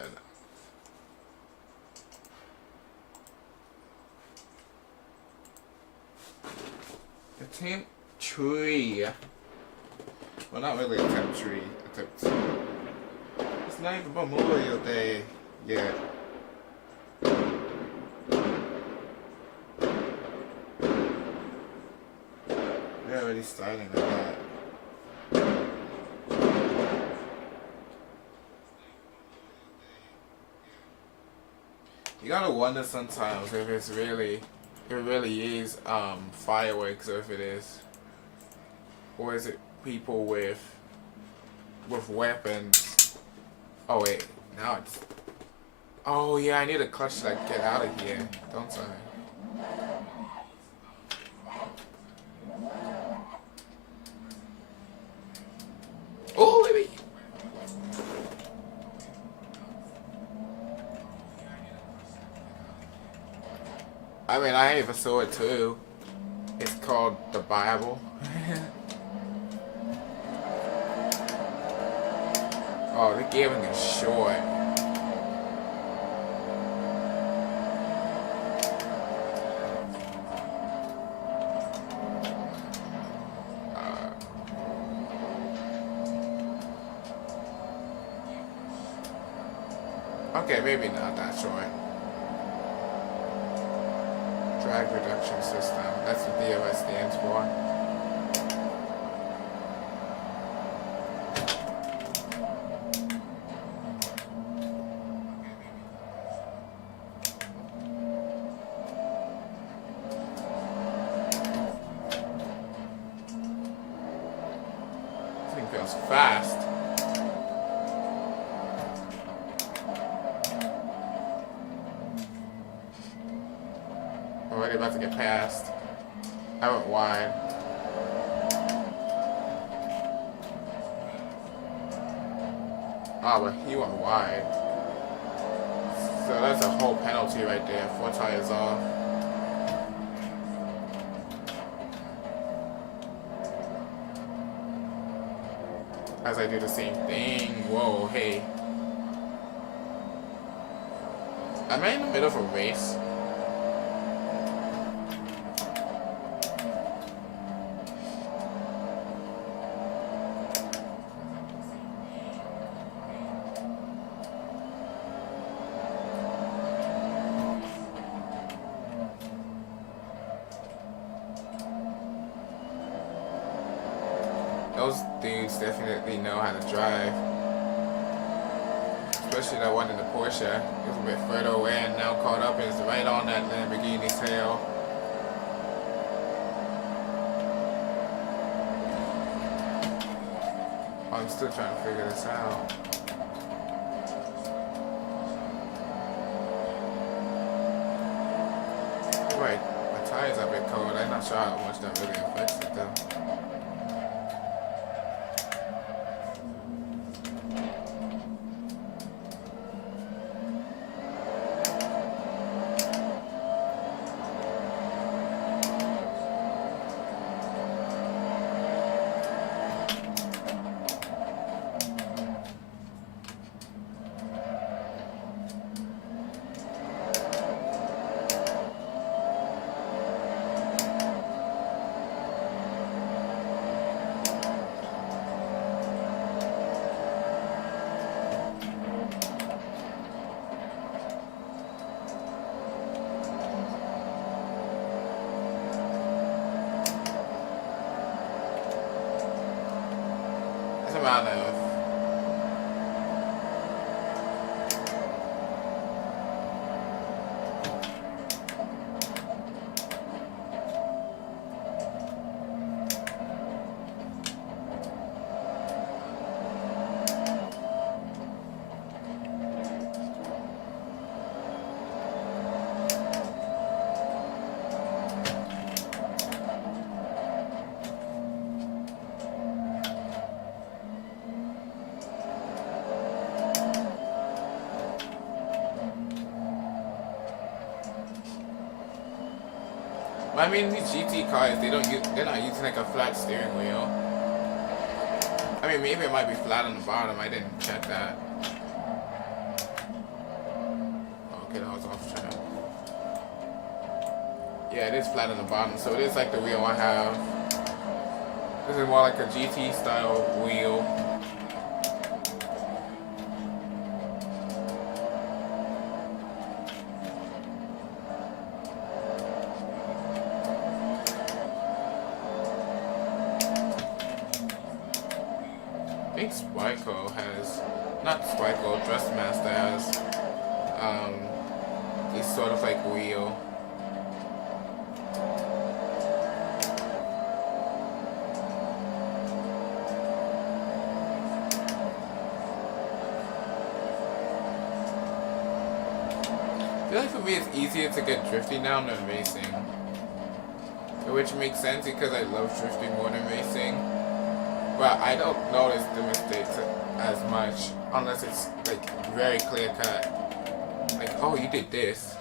The temp tree. Well, not really a temp tree. A temp tree. It's not even Memorial Day yet. They're already starting like that. You gotta wonder sometimes if it really is fireworks, or if it is, or is it people with weapons? Oh wait, now it's. Oh yeah, I need a clutch to like get out of here, don't I? Oh baby. I mean, I have a sword too. It's called the Bible. Oh, they're giving it short. Okay, maybe not that short. Drag reduction system. That's what DOS stands for. This thing feels fast. Already about to get past. I went wide. Oh, but he went wide. So that's a whole penalty right there. 4 tires off. As I do the same thing. Whoa, hey. Am I in the middle of a race? Those dudes definitely know how to drive. Especially that one in the Porsche. It was a bit further away and now caught up and it's right on that Lamborghini's tail. I'm still trying to figure this out. Right, my tires are a bit cold. I'm not sure how much that really affects it though. amount of I mean, these GT cars, they're not using like a flat steering wheel. I mean, maybe it might be flat on the bottom. I didn't check that. Okay, that was off track. Yeah, it is flat on the bottom, so it is like the wheel I have. This is more like a GT style wheel. I think Spyco has, not Spyco, Dressmaster has this sort of like wheel. I feel like for me it's easier to get drifting now than racing. Which makes sense because I love drifting more than racing. But I don't notice the mistakes as much unless it's like very clear cut. Like, oh, you did this.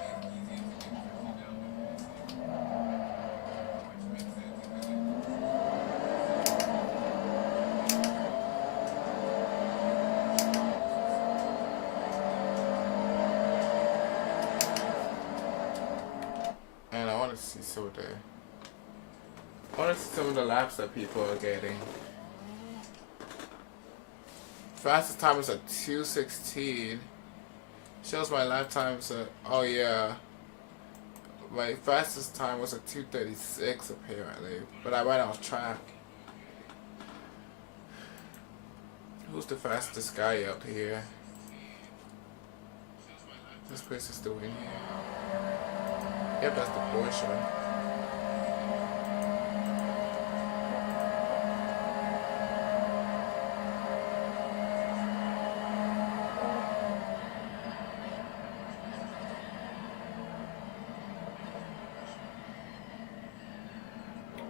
And I want to see some of the laps that people are getting. Fastest time was at 2:16. Shows my lap times at, oh yeah. My fastest time was at 2:36 apparently. But I went off track. Who's the fastest guy out here? This place is still in here. Yep, that's the Porsche.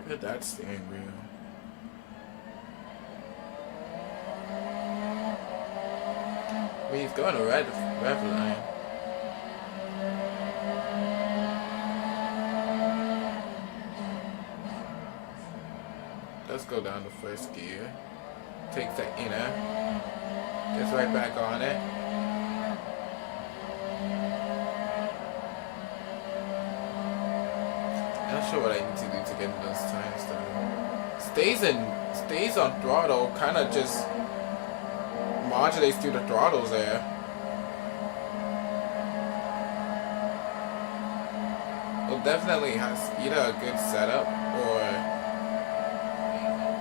Look at that steering wheel. I mean, he's going to rev line. Let's go down to first gear. Takes the inner. Gets right back on it. Not sure what I need to do to get those times done. Stays on throttle, kind of just modulates through the throttles there. Well, definitely has either a good setup or,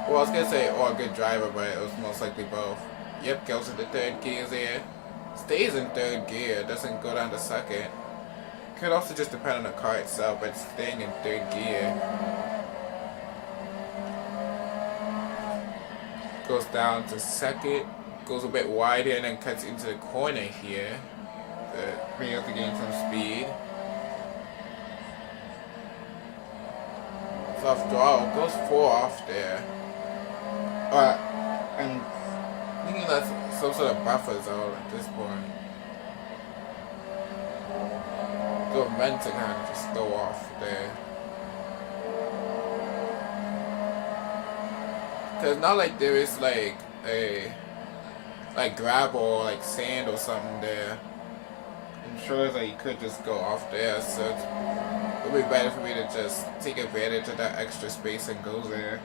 well, I was gonna say or a good driver, but it was most likely both. Yep, goes into third gear there. Stays in third gear, doesn't go down to second. Could also just depend on the car itself, but it's staying in third gear. Goes down to second, goes a bit wider and then cuts into the corner here. Being able to gain some speed. It's off throttle, goes 4 off there. And I think that's some sort of buffer zone at this point. So meant to kind of just go off there. Cause not like there is like a gravel or like sand or something there. I'm sure that you could just go off there, so it would be better for me to just take advantage of that extra space and go there.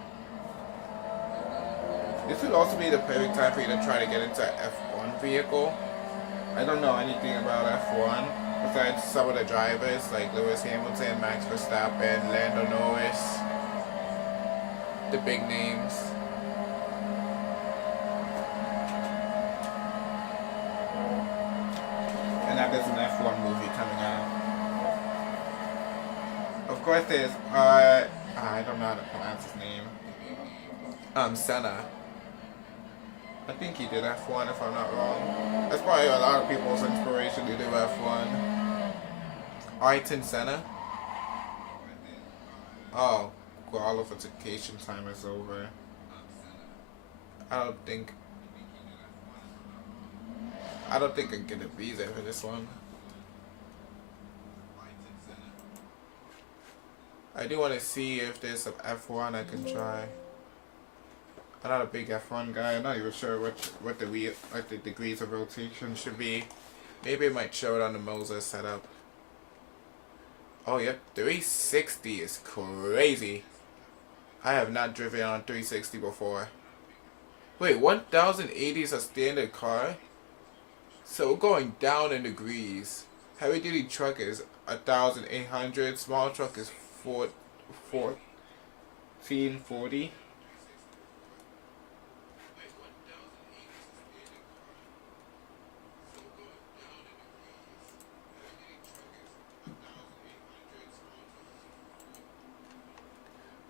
This would also be the perfect time for you to try to get into an F1 vehicle. I don't know anything about F1 besides some of the drivers like Lewis Hamilton, Max Verstappen, Lando Norris, the big names. F1 movie coming out. Of course, there's I don't know how to pronounce his name. Senna. I think he did F1 if I'm not wrong. That's probably a lot of people's inspiration to do F1. Ayrton Senna. Oh, qualification time is over. I don't think I can get a visa for this one. I do want to see if there's some F1 I can try. I'm not a big F1 guy. I'm not even sure what the degrees of rotation should be. Maybe it might show it on the Moses setup. Oh yep, 360 is crazy. I have not driven on 360 before. Wait, 1080 is a standard car? So we're going down in degrees. Heavy duty truck is 1,800. Small truck is 1440.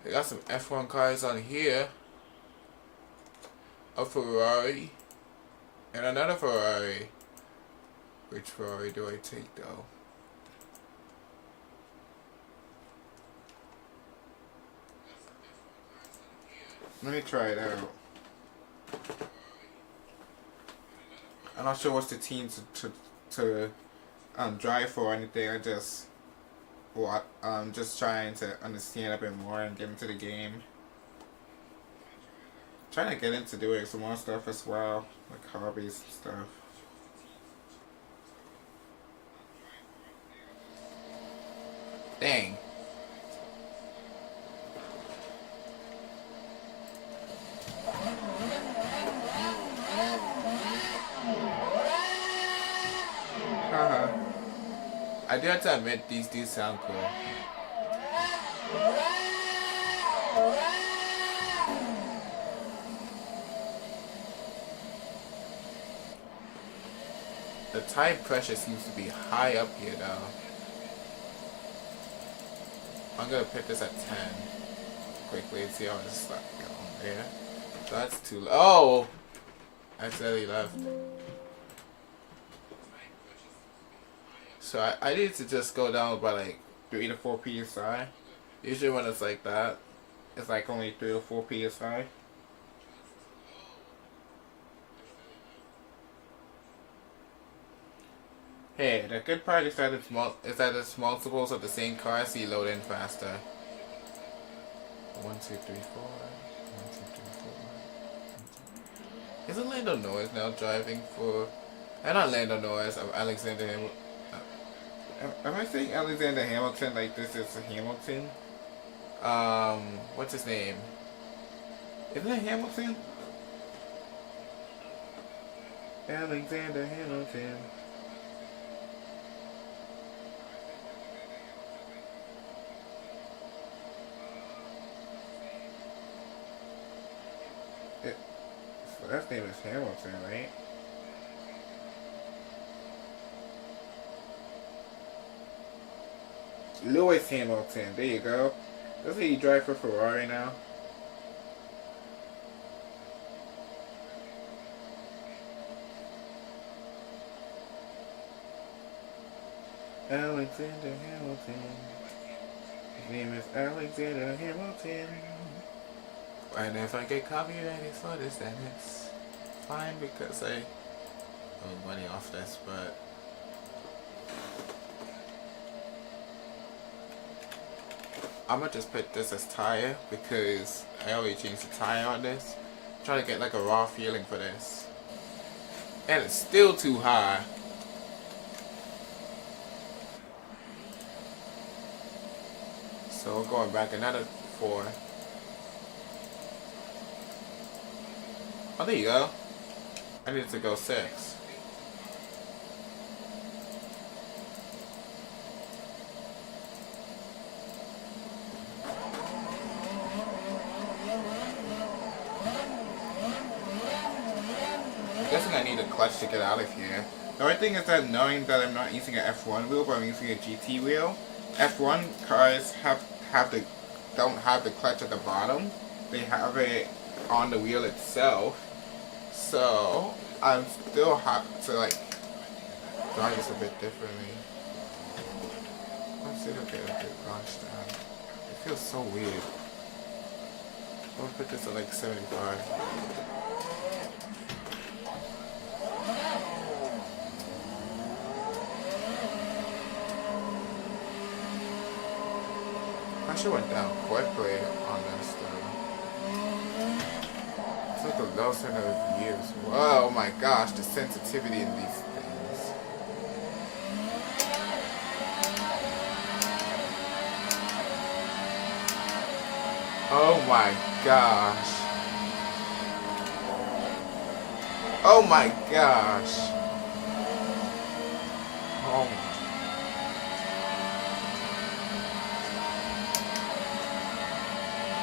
They got some F1 cars on here. A Ferrari. And another Ferrari. Which Ferrari do I take though? Let me try it out. I'm not sure what's the team to drive for or anything. I'm just trying to understand a bit more and get into the game. Trying to get into doing some more stuff as well, like hobbies and stuff. Dang. Haha. I do have to admit, these do sound cool. The tire pressure seems to be high up here though. I'm gonna put this at 10 quickly and see how it's going there. So that's too low. Oh! I accidentally left. So I need to just go down by like 3 to 4 psi. Usually when it's like that, it's like only 3 to 4 psi. Hey, the good part is that it's multiples of the same car, so you load in faster. 1, 2, 3, 4. 1, 2, 3, 4. Isn't Lando Norris now driving for? Not Lando Norris. I'm Alexander Hamilton. Am I saying Alexander Hamilton like this is Hamilton? What's his name? Isn't it Hamilton? Alexander Hamilton. So that name is Hamilton, right? Lewis Hamilton, there you go. Doesn't he drive for Ferrari now? Alexander Hamilton. His name is Alexander Hamilton. And if I get copyrighted for this, then it's fine because I owe money off this, but I'm gonna just put this as tire because I already changed the tire on this. I'm trying to get like a raw feeling for this. And it's still too high. So we're going back another 4. Oh, there you go. I needed to go 6. I'm guessing I need a clutch to get out of here. The only thing is that knowing that I'm not using an F1 wheel, but I'm using a GT wheel. F1 cars don't have the clutch at the bottom. They have it on the wheel itself. So I'm still have to like drive this a bit differently. Let's see if I get a bit launched down. It feels so weird. I'll put this at like 75. I should went down quickly on this though. It's like the low center of views. Whoa, oh my gosh, the sensitivity in these things. Oh my gosh. Oh my gosh. Oh my.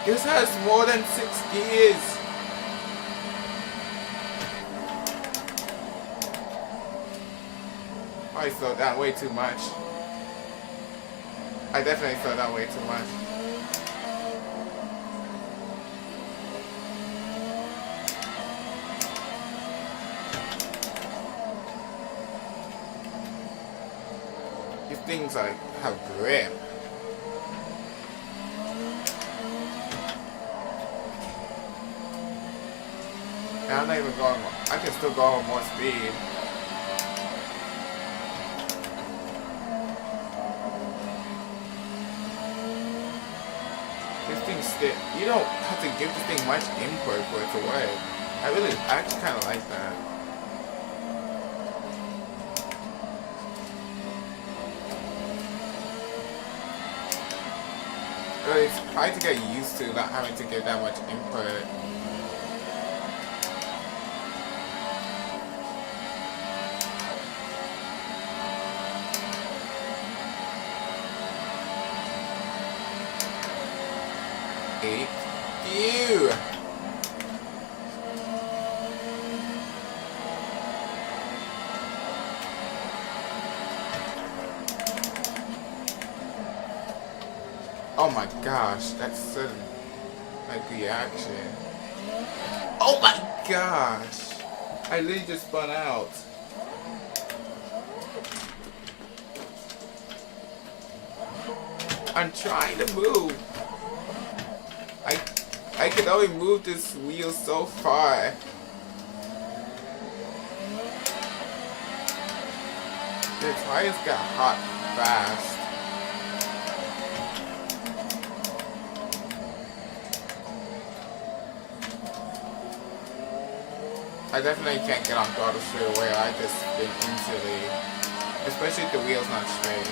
This has more than 6 gears. I slowed down way too much. I definitely slowed down way too much. These things like have grip. And I'm not even going. I can still go with more speed. This thing still. You don't have to give this thing much input for it to work. I actually kind of like that. But it's hard to get used to not having to give that much input. Ew. Oh my gosh, that's sudden like reaction. Oh my gosh! I literally just spun out. I'm trying to move. I can only move this wheel so far. The tires got hot fast. I definitely can't get on throttle straight away. I just spin instantly. Especially if the wheel's not straight.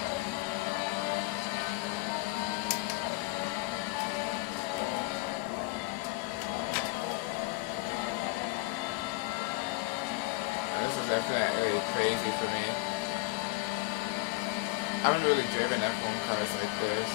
Definitely crazy for me. I haven't really driven F1 cars like this.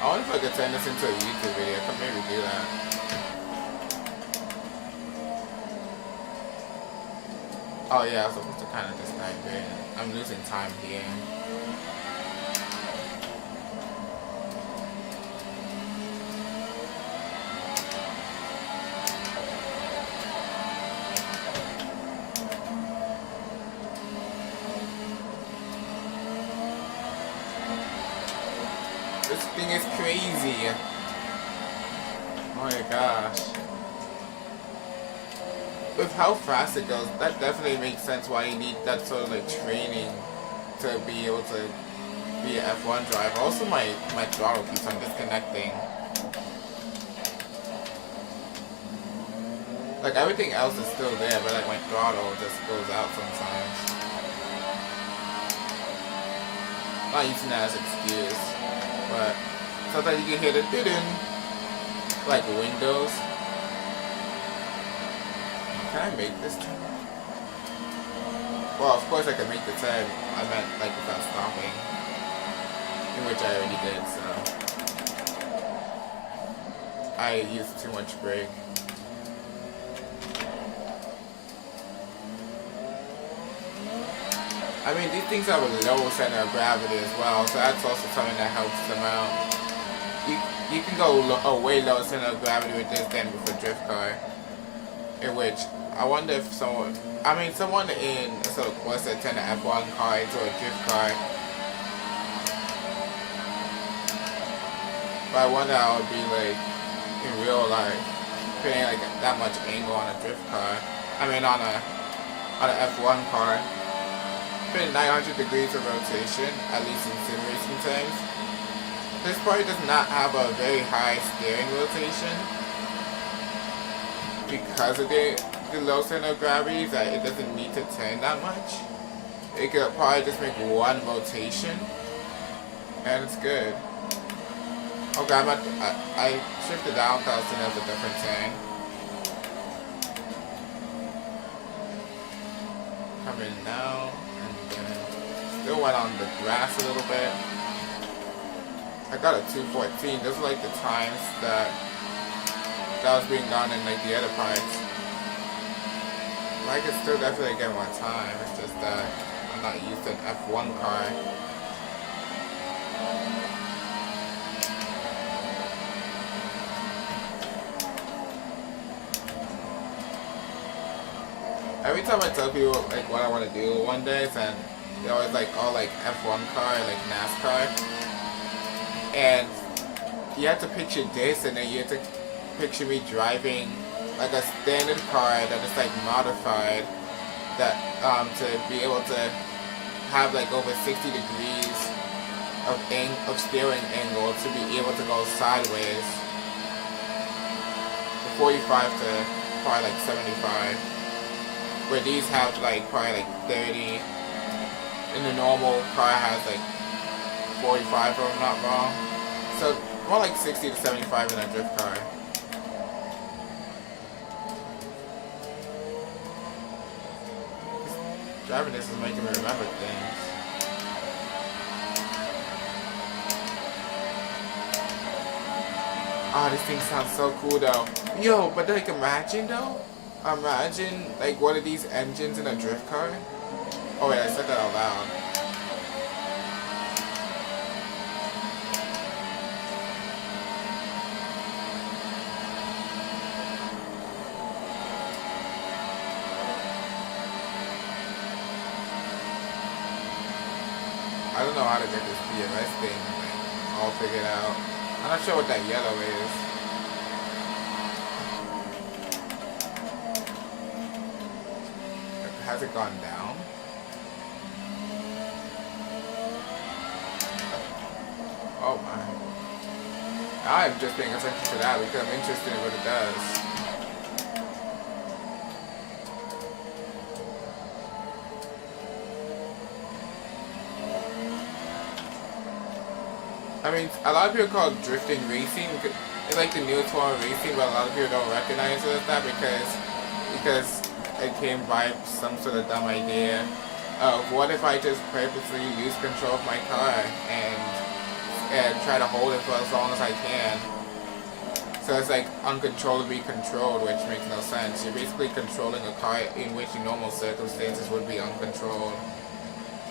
I wonder if I could turn this into a YouTube video. I could maybe do that. Oh yeah, I was supposed to kind of just dive in. I'm losing time here. This thing is crazy. Oh my gosh. With how fast it goes, that definitely makes sense why you need that sort of like training to be able to be an F1 driver. Also my throttle keeps on disconnecting. Like everything else is still there, but like my throttle just goes out sometimes. I'm not using that as an excuse, but sometimes you can hear the doo-doo, like Windows. Can I make this turn? Well, of course I can make the turn. I meant like without stopping. in which I already did, so I used too much brake. I mean, these things have a low center of gravity as well, so that's also something that helps them out. You can go a way lower center of gravity with this than with a drift car. In which, I wonder if someone in sort of course that turn an F1 car into a drift car. But I wonder how it would be like in real life, putting like that much angle on a drift car. I mean on an F1 car. Putting 900 degrees of rotation, at least in sim racing terms. This part does not have a very high steering rotation because of the low center of gravity, that it doesn't need to turn that much. It could probably just make one rotation and it's good. Okay, I shifted down because I was a different turn. Coming now, and then still went on the grass a little bit. I got a 2:14. Those are like the times that was being done in like the other parts. I could still definitely get more time. It's just that I'm not used to an F1 car. Every time I tell people like what I want to do one day, and they're always like, oh, like F1 car, like NASCAR, and you have to picture this, and then you have to picture me driving like a standard car that is like modified, that to be able to have like over 60 degrees of steering angle to be able to go sideways, from 45 to probably like 75. Where these have like probably like 30, and the normal car has like 45 if I'm not wrong. So more like 60 to 75 in a drift car. Driving this is making me remember things. Oh, this thing sounds so cool though. Yo, but like imagine though? Imagine like one of these engines in a drift car. Oh wait, I said that out loud. I don't know how to get this PMS thing like, all figured out. I'm not sure what that yellow is. Has it gone down? Oh my. I'm just paying attention to that because I'm interested in what it does. I mean, a lot of people call it drifting racing. It's like the new form of racing, but a lot of people don't recognize it as that because it came by some sort of dumb idea of what if I just purposely lose control of my car and try to hold it for as long as I can. So it's like uncontrollably controlled, which makes no sense. You're basically controlling a car in which in normal circumstances would be uncontrolled.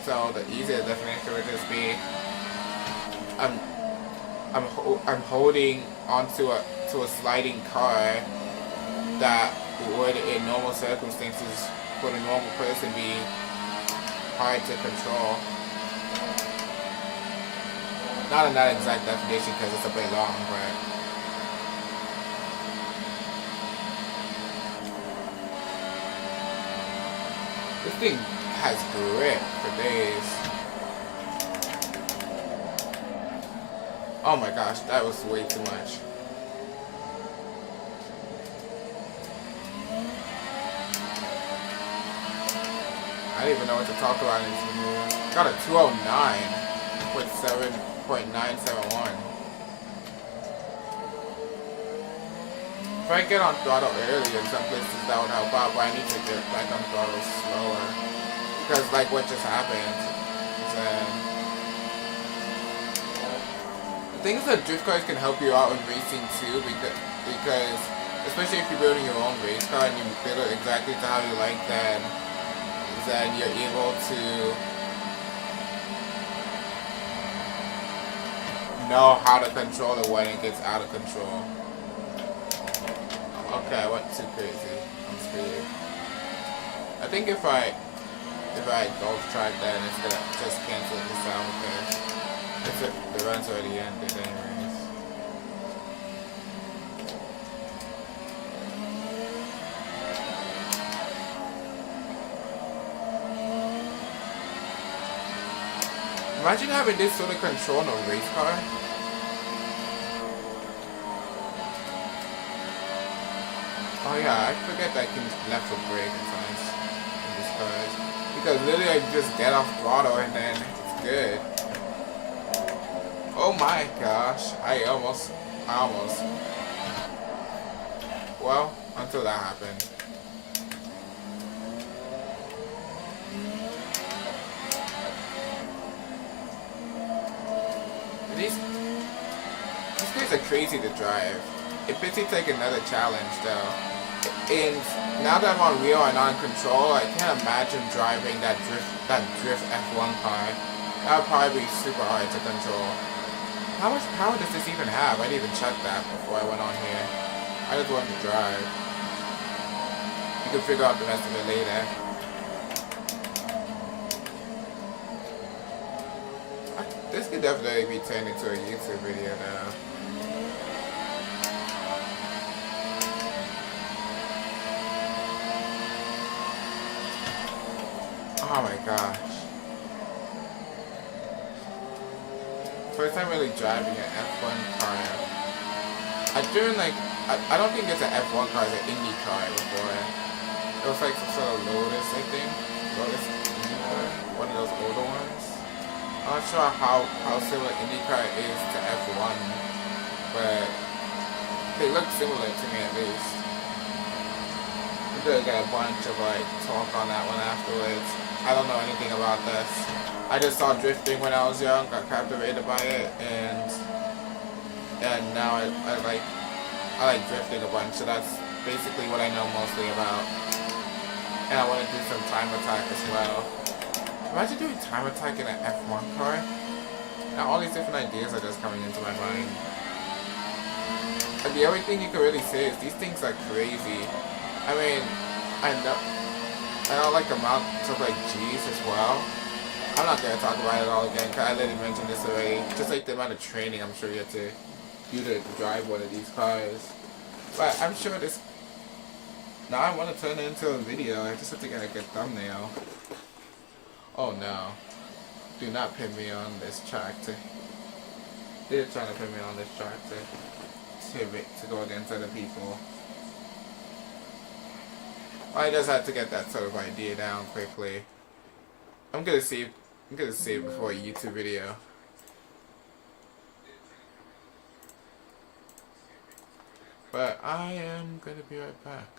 So the easiest definition would just be I'm holding onto a sliding car that would in normal circumstances for the normal person be hard to control. Not in that exact definition because it's a bit long, but this thing has grip for days. Oh my gosh, that was way too much. I don't even know what to talk about in this movie. Got a 209 with 7.971. If I get on throttle early in some places that would help out, but I need to get back on throttle slower. Because like what just happened, thing is that drift cars can help you out in racing too, because especially if you're building your own race car and you build it exactly to how you like, then you're able to know how to control it when it gets out of control. Okay, I went too crazy. I'm scared. I think if I golf track, then it's gonna just cancel this out because the run's already ended anyways. Imagine having this sort of control on a race car. Oh yeah, I forget that I can left foot brake at times in these cars. Because literally I just get off throttle and then it's good. Oh my gosh, I almost. Well, until that happened. These cars are crazy to drive. It fits like another challenge though. And now that I'm on wheel and on control, I can't imagine driving that drift F1 car. That would probably be super hard to control. How much power does this even have? I didn't even check that before I went on here. I just wanted to drive. You can figure out the rest of it later. This could definitely be turned into a YouTube video now. Oh my gosh. First time really driving an F1 car. I've driven I don't think it's an F1 car, it's an Indy car before. It was like some sort of Lotus, I think. Lotus Indy car. One of those older ones. I'm not sure how similar IndyCar is to F1, but they look similar to me at least. I'm gonna get a bunch of talk on that one afterwards. I don't know anything about this. I just saw drifting when I was young, got captivated by it, and now I like drifting a bunch. So that's basically what I know mostly about. And I want to do some time attack as well. Imagine doing time attack in an F1 car. Now all these different ideas are just coming into my mind. And the only thing you can really say is these things are crazy. I mean, I know like amounts of G's as well. I'm not gonna talk about it all again because I literally mentioned this already. Just like the amount of training I'm sure you have to do to drive one of these cars. But I'm sure this. Now I want to turn it into a video. I just have to get a good thumbnail. Oh no. Do not pin me on this tractor. They're trying to pin me on this tractor to go against other people. I just had to get that sort of idea down quickly. I'm gonna save before a YouTube video. But I am gonna be right back.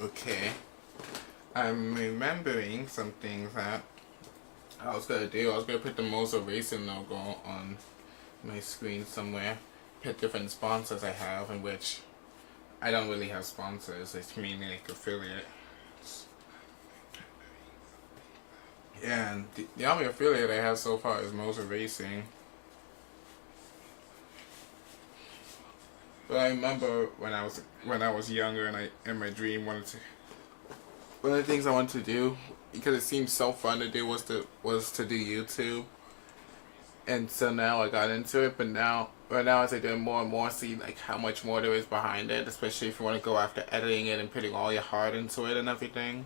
Okay. I'm remembering some things that I was gonna do. I was gonna put the Moser Racing logo on my screen somewhere. Put different sponsors I have, in which I don't really have sponsors. It's mainly like affiliate. And the only affiliate I have so far is Moser Racing. But I remember when I was younger and I in my dream wanted to one of the things I wanted to do, because it seemed so fun to do, was to do YouTube. And so now I got into it, but now as I do it more and more, see like how much more there is behind it, especially if you want to go after editing it and putting all your heart into it and everything.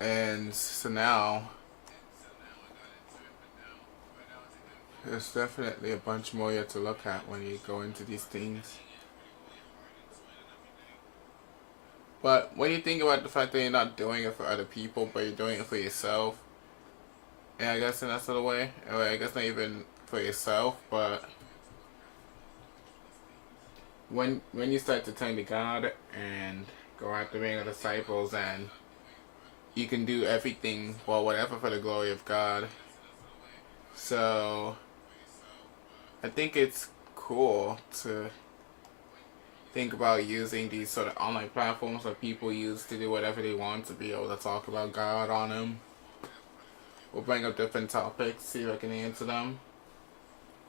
And so now there's definitely a bunch more you have to look at when you go into these things. But when you think about the fact that you're not doing it for other people, but you're doing it for yourself, and I guess in that sort of way, or I guess not even for yourself, but when you start to turn to God and go after being a disciples, and you can do everything, well, whatever, for the glory of God. So I think it's cool to think about using these sort of online platforms that people use to do whatever they want, to be able to talk about God on them. We'll bring up different topics, see if I can answer them.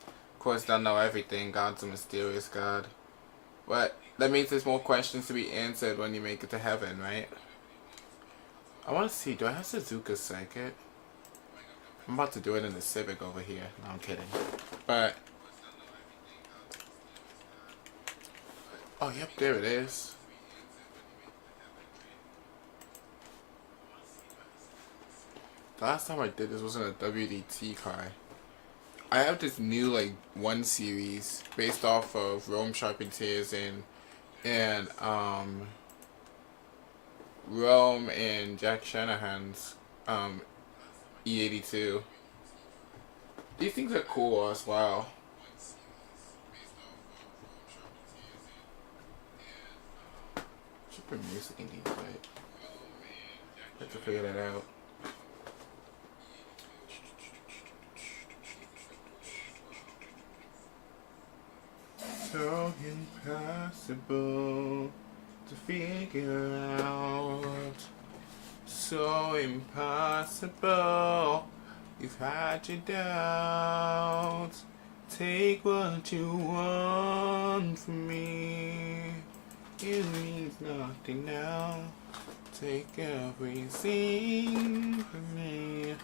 Of course, don't know everything. God's a mysterious God. But that means there's more questions to be answered when you make it to heaven, right? I want to see, do I have Suzuka Circuit? I'm about to do it in the Civic over here. No, I'm kidding. But oh, yep, there it is. The last time I did this was in a WDT car. I have this new like 1 series based off of Rome Charpentiers and Rome and Jack Shanahan's E82. These things are cool as well. Should put music in these, right? I have to figure that out. So impossible to figure out. So impossible. You've had your doubts. Take what you want from me. It means nothing now. Take everything from me.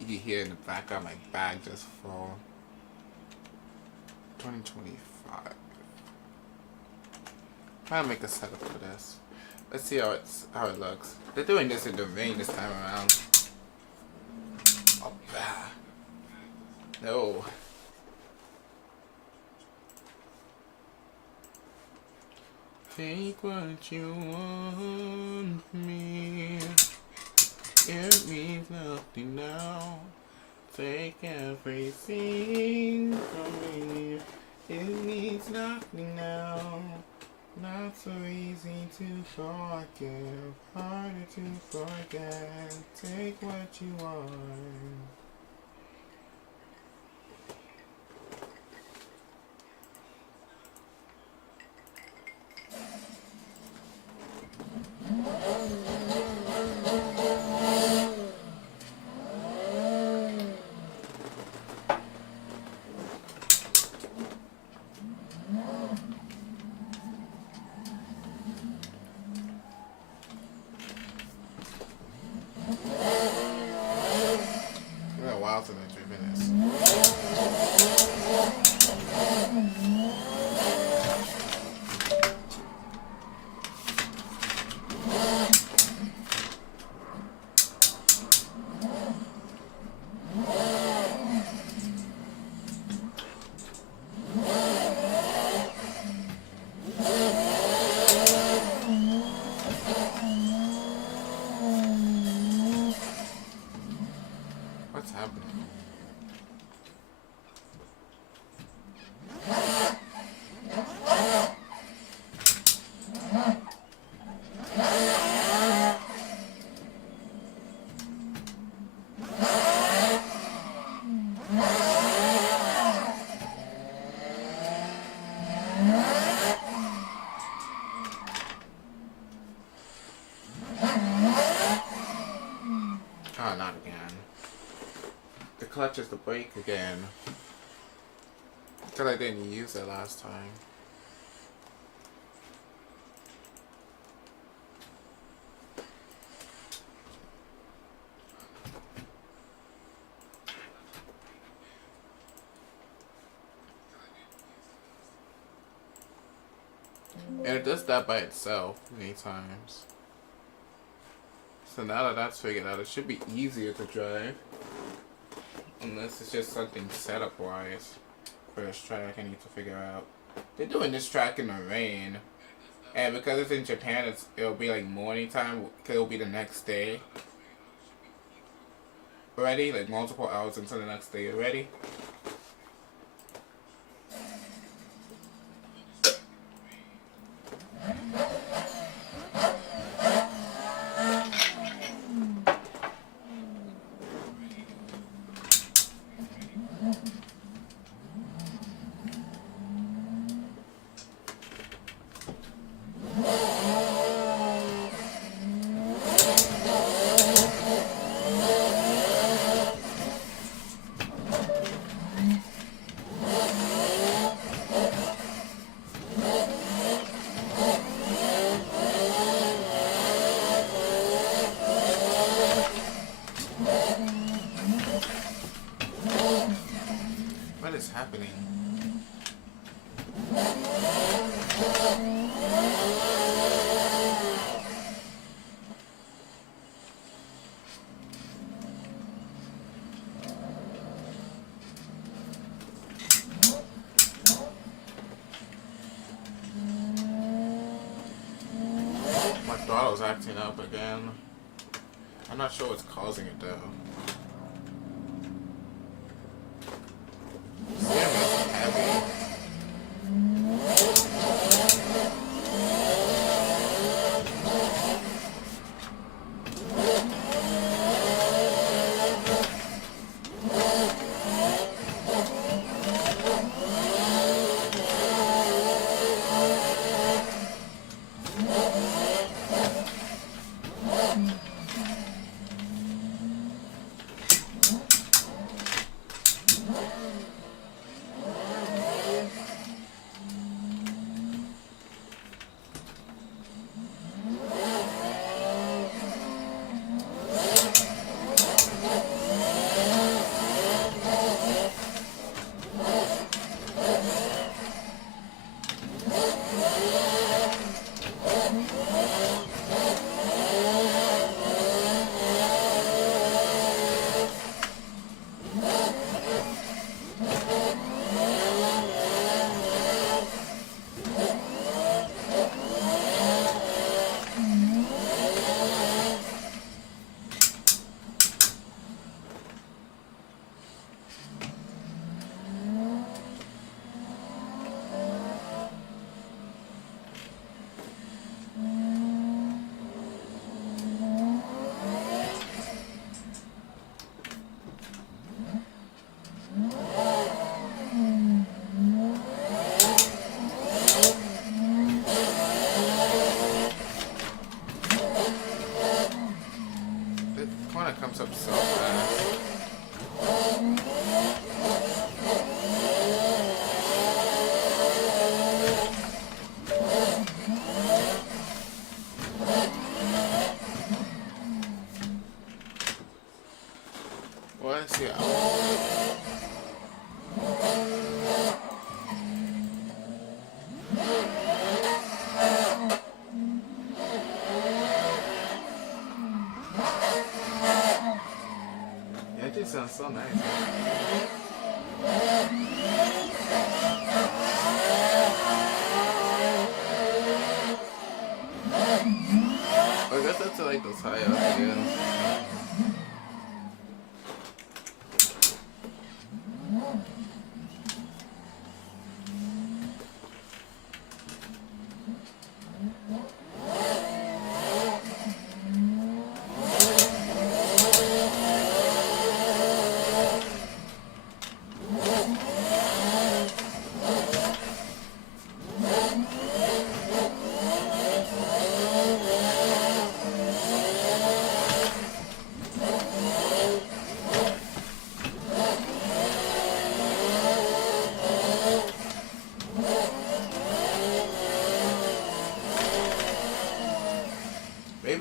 You can hear in the background my bag just fall. 2025. Trying to make a setup for this. Let's see how it looks. They're doing this in the rain this time around. Oh, bah. No. Take what you want from me. It means nothing now. Take everything from me. It means nothing now. Not so easy to forgive, harder to forget. Take what you want. clutch is the brake again. Because I didn't use it last time. And it does that by itself many times. So now that that's figured out, it should be easier to drive. Unless it's just something setup wise for this track I need to figure out. They're doing this track in the rain. And because it's in Japan, it'll be like morning time, because it'll be the next day. Ready? Like multiple hours until the next day. Ready? What is happening? My throttle's acting up again. I'm not sure what's causing it though. Comes up so fast. Well, let's see. It sounds so nice. I guess that's like those high up again.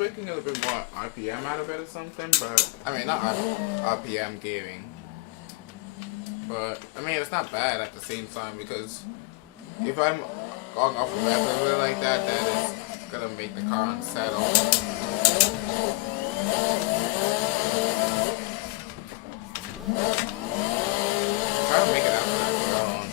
making a little bit more RPM out of it or something, but I mean not RPM gearing. But I mean it's not bad at the same time, because if I'm going off a rev like that, then it's gonna make the car unsettle. Try to make it out of that zone.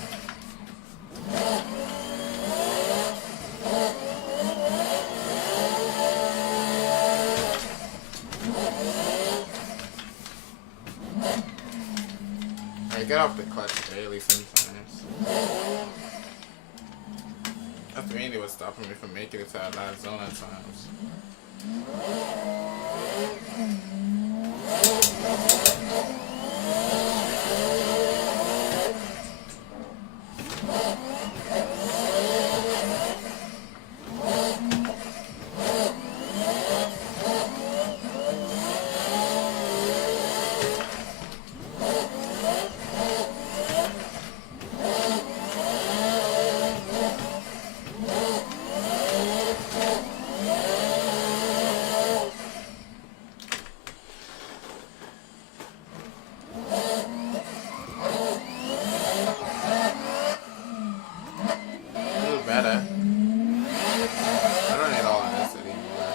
I get off the clutch daily sometimes. That's mainly what's stopping me from making it to that last zone at times. Better. I don't need all of this anymore.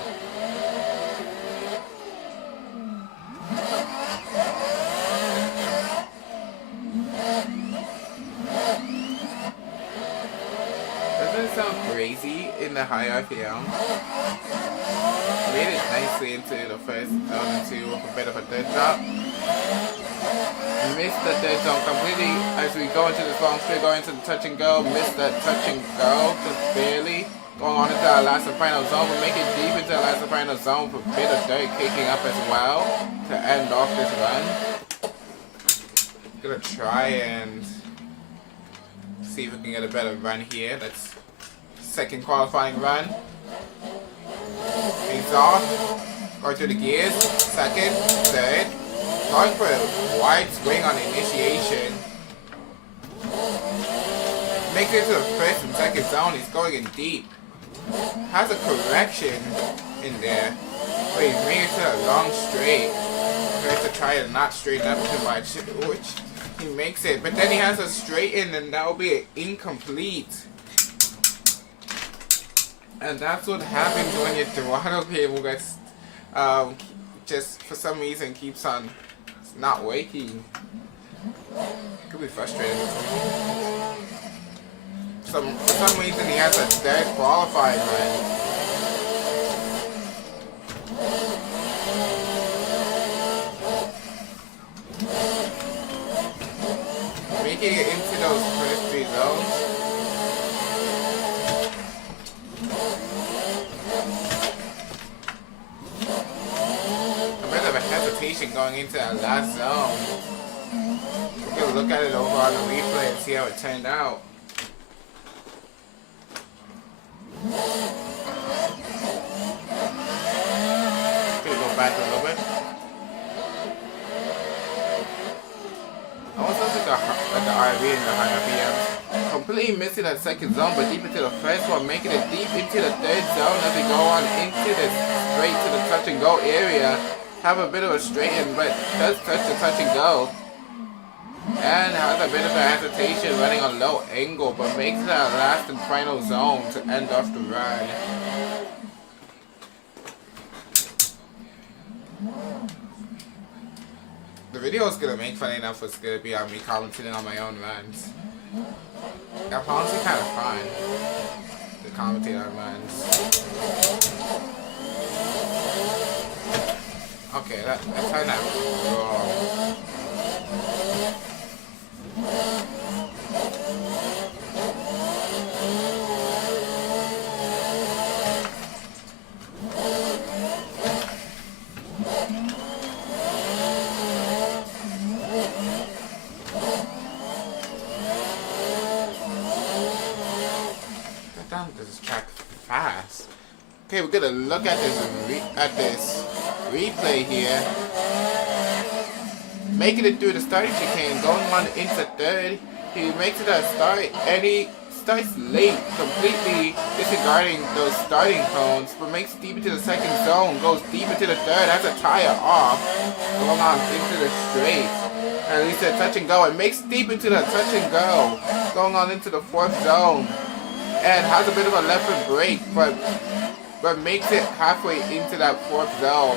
Doesn't it sound crazy in the high RPM? Made it nicely into the first into with a bit of a third drop. Missed the third zone completely as we go into this long straight, going into the touch and go. Missed that touch and go, just barely. Going on into our last and final zone, but make it deep into our last and final zone with a bit of dirt kicking up as well to end off this run. Gonna try and see if we can get a better run here. That's second qualifying run. Exhaust, going through the gears, second, third. Going for a wide swing on initiation. Makes it to the first and second zone. He's going in deep. Has a correction in there. But he's bringing it to a long straight. Tries to try to not straighten up too much, which he makes it. But then he has a straighten, and that will be an incomplete. And that's what happens when your throttle cable gets just for some reason keeps on not waking. Could be frustrating. For some reason he has a third qualifying run. Making it into those first three zones. Hesitation going into that last zone. We'll look at it over on the replay and see how it turned out. Gonna go back a little bit. I was like the RV in the higher RPMs. Completely missing that second zone, but deep into the first one, making it deep into the third zone as we go on into the straight to the touch and go area. Have a bit of a straighten, but does touch the touch and go. And has a bit of a hesitation running on low angle, but makes it our last and final zone to end off the run. The video is gonna make funny enough. It's gonna be on me commentating on my own runs. That's honestly kind of fun to commentate on runs. Okay, that turned out wrong. Got down this track fast. Okay, we're gonna look at this replay here. Making it through the starting chicane, going on into third. He makes it a start, and he starts late, completely disregarding those starting cones, but makes it deep into the second zone, goes deep into the third, has a tire off, going on into the straight. And at least a touch and go, and makes deep into the touch and go, going on into the fourth zone. And has a bit of a left foot break, but makes it halfway into that fourth zone.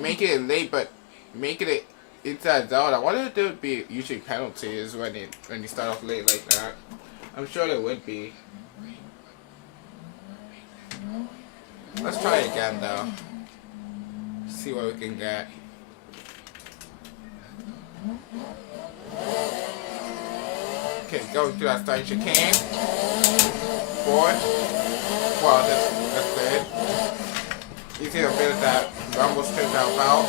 Making it late, but making it into that zone. I wonder if there would be usually penalties when you start off late like that. I'm sure there would be. Let's try it again though. See what we can get. Okay, going through that starting chicane. Fourth. Well, that's good. You see a bit of that rumble straight out out.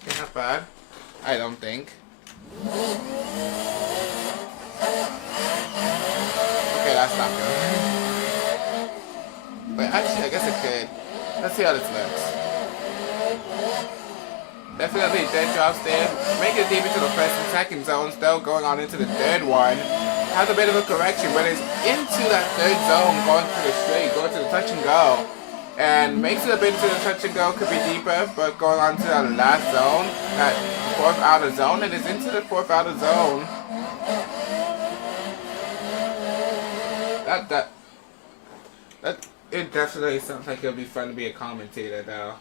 Okay, not bad. I don't think. Okay, that's not good. But actually, I guess it could. Let's see how this looks. Definitely dead drops there. Making it deep into the first and second zones, though, going on into the third one. Has a bit of a correction, but it's into that third zone, going to the straight, going to the touch and go. And makes it a bit into the touch and go, could be deeper, but going on to that last zone, that fourth outer zone, and it's into the fourth outer zone. That it definitely sounds like it'll be fun to be a commentator though.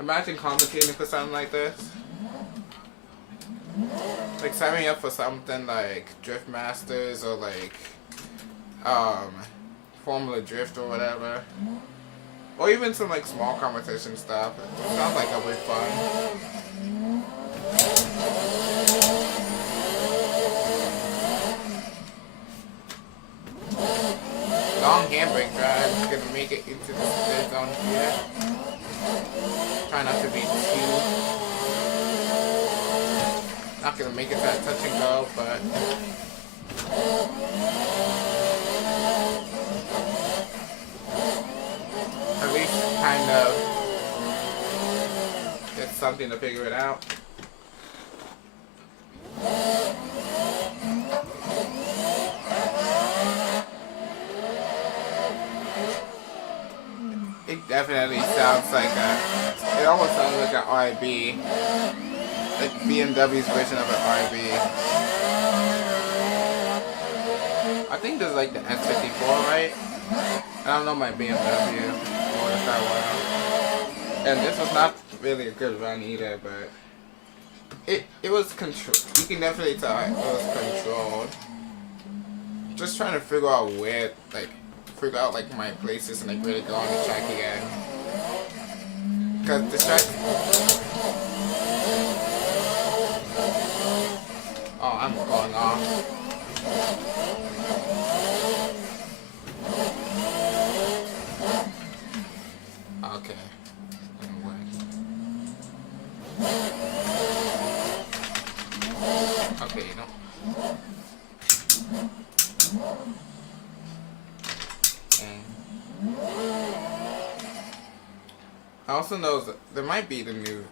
Imagine commentating for something like this. Like sign me up for something like Drift Masters or like Formula Drift or whatever. Or even some like small competition stuff. It sounds like it'll be fun. Long handbrake drive is gonna make it into the third zone here. Try not to be too. Not gonna make it that touch and go, but. At least kind of get something to figure it out. It definitely sounds like it almost sounds like an RB. Like BMW's version of an RB. I think there's like the S54, right? I don't know my BMW more that well. And this was not really a good run either, but it was controlled. You can definitely tell it was controlled. Just trying to figure out where, figure out like my places and like where to go on the track again. Cause the track. Oh, I'm going off. Okay. Okay, no. I also know that there might be the new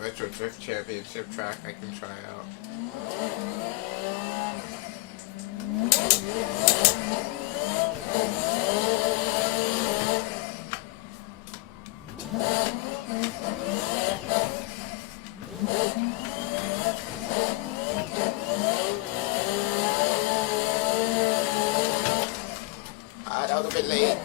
Retro Drift Championship track I can try out. That was a bit late.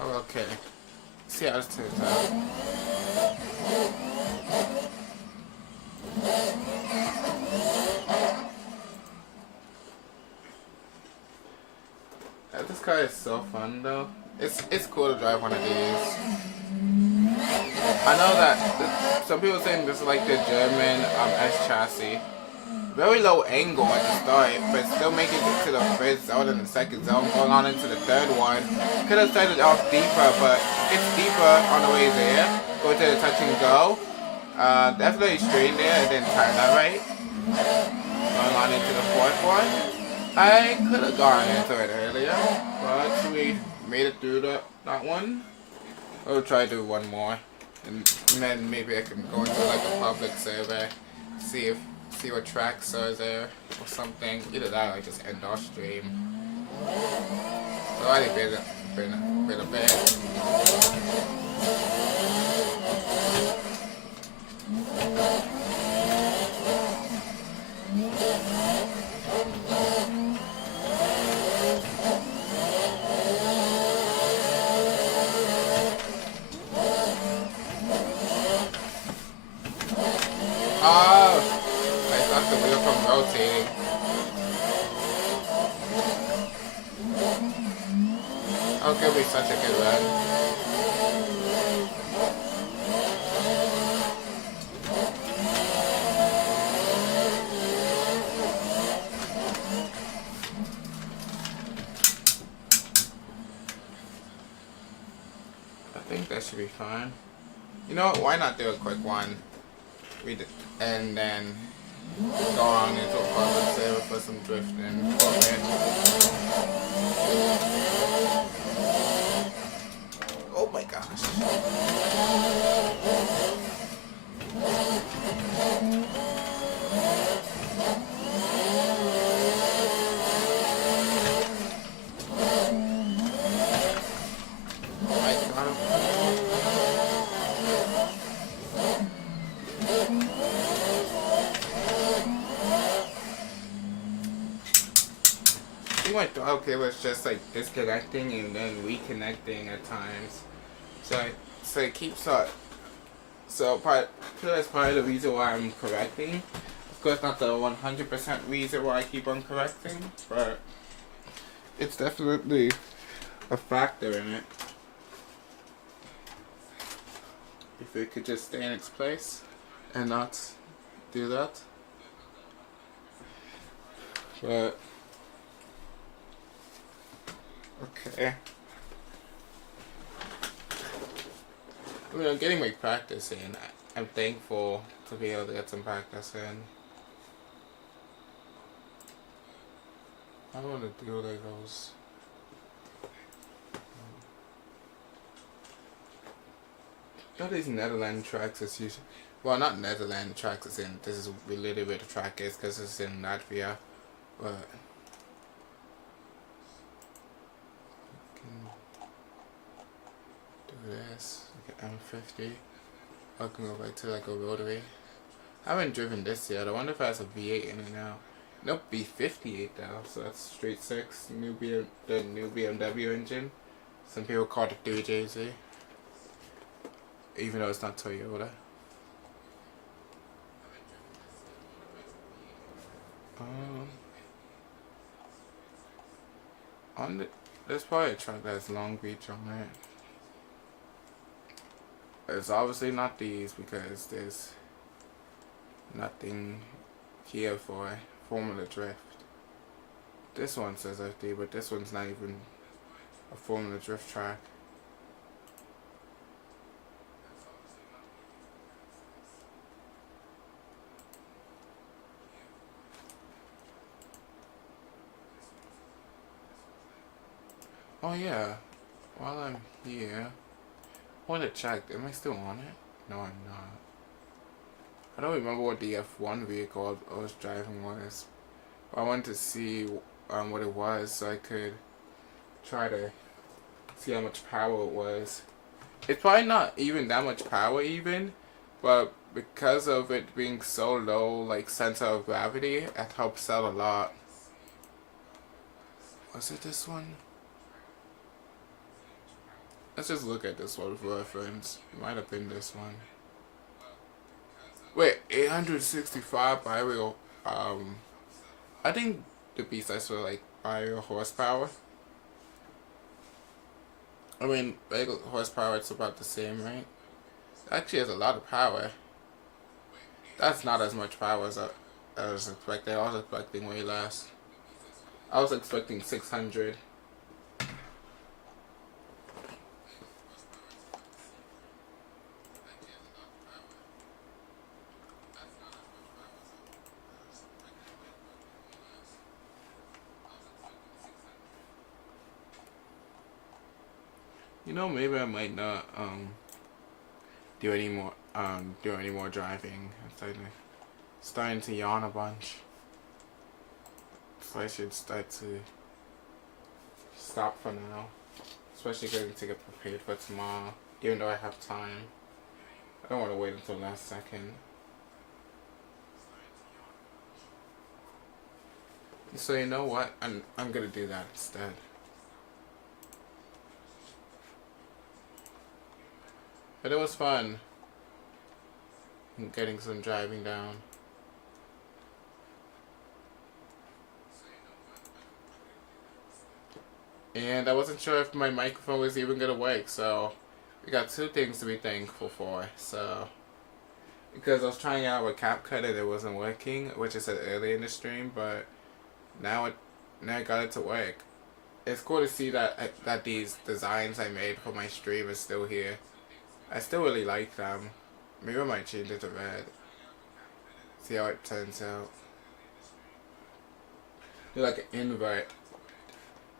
Oh, okay. See how this turns out. This car is so fun though. It's cool to drive one of these. I know that some people saying this is like the German S chassis, Very low angle at the start, but still making it to the first zone and the second zone, going on into the third one. Could have started off deeper, but it's deeper on the way there. Go to the touch and go. Definitely straight there and then turn that right. Going on into the fourth one. I could have gone into it earlier, but we made it through that one. We'll try to do one more, and then maybe I can go into like a public survey, see what tracks are there or something. Either that or I just end our stream. So I did been a bit. Oh, I stopped the wheel from rotating. Oh, it could be such a good run. I think that should be fine. You know what? Why not do a quick one? And then go on into a public server for some drifting. Oh my gosh. Okay, was just like disconnecting and then reconnecting at times. So it keeps up. So that's part of the reason why I'm correcting. Of course, not the 100% reason why I keep on correcting, but it's definitely a factor in it. If it could just stay in its place and not do that. But okay. I mean, I'm getting my practice in. I'm thankful to be able to get some practice in. I don't want to do like those. All these Netherlands tracks is usually, well, not Netherlands tracks is in. This is related where the track is because it's in Latvia, but. This M50. I can go back to like a rotary. I haven't driven this yet. I wonder if it has a V8 in it now. Nope, B58 though. So that's straight six. The new BMW engine. Some people call it 3JZ. Even though it's not Toyota. There's probably a truck that has Long Beach on it. It's obviously not these because there's nothing here for Formula Drift. This one says FD, but this one's not even a Formula Drift track. Oh yeah, while I'm here, I want to check, am I still on it? No, I'm not. I don't remember what the F1 vehicle I was driving was. But I wanted to see what it was so I could try to see how much power it was. It's probably not even that much power even, but because of it being so low, like center of gravity, it helps out a lot. Was it this one? Let's just look at this one for reference. It might have been this one. Wait, 865 bioreal. I think the B-sides were like bioreal horsepower. I mean, regular horsepower, it's about the same, right? It actually has a lot of power. That's not as much power I was expecting. I was expecting way less. I was expecting 600. You know, maybe I might not do any more driving. I'm starting to yawn a bunch. So I should start to stop for now. Especially getting to get prepared for tomorrow. Even though I have time. I don't want to wait until last second. So you know what? I'm gonna do that instead. But it was fun getting some driving down. And I wasn't sure if my microphone was even gonna work, so we got two things to be thankful for. So because I was trying out with CapCut and it wasn't working, which I said earlier in the stream, but now I got it to work. It's cool to see that these designs I made for my stream is still here. I still really like them. Maybe I might change it to red. See how it turns out. Do like an invert.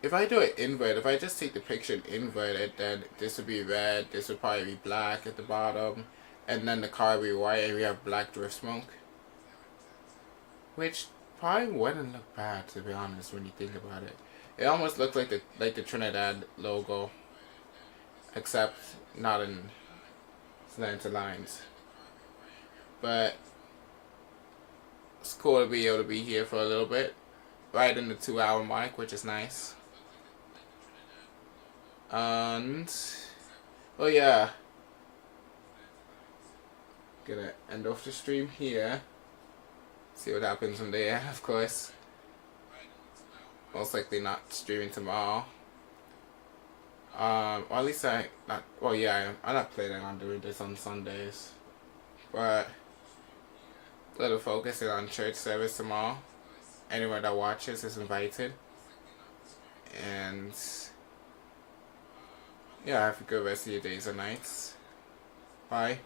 If I do it invert, if I just take the picture and invert it, then this would be red, this would probably be black at the bottom, and then the car would be white and we have black drift smoke. Which probably wouldn't look bad, to be honest, when you think about it. It almost looks like the Trinidad logo, except not in slanted lines. But it's cool to be able to be here for a little bit, right in the 2 hour mark, which is nice. And oh yeah, gonna end off the stream here. See what happens from there, of course. Most likely not streaming tomorrow. Or at least I'm not planning on doing this on Sundays. But a little focusing on church service tomorrow. Anyone that watches is invited. And yeah, have a good rest of your days and nights. Bye.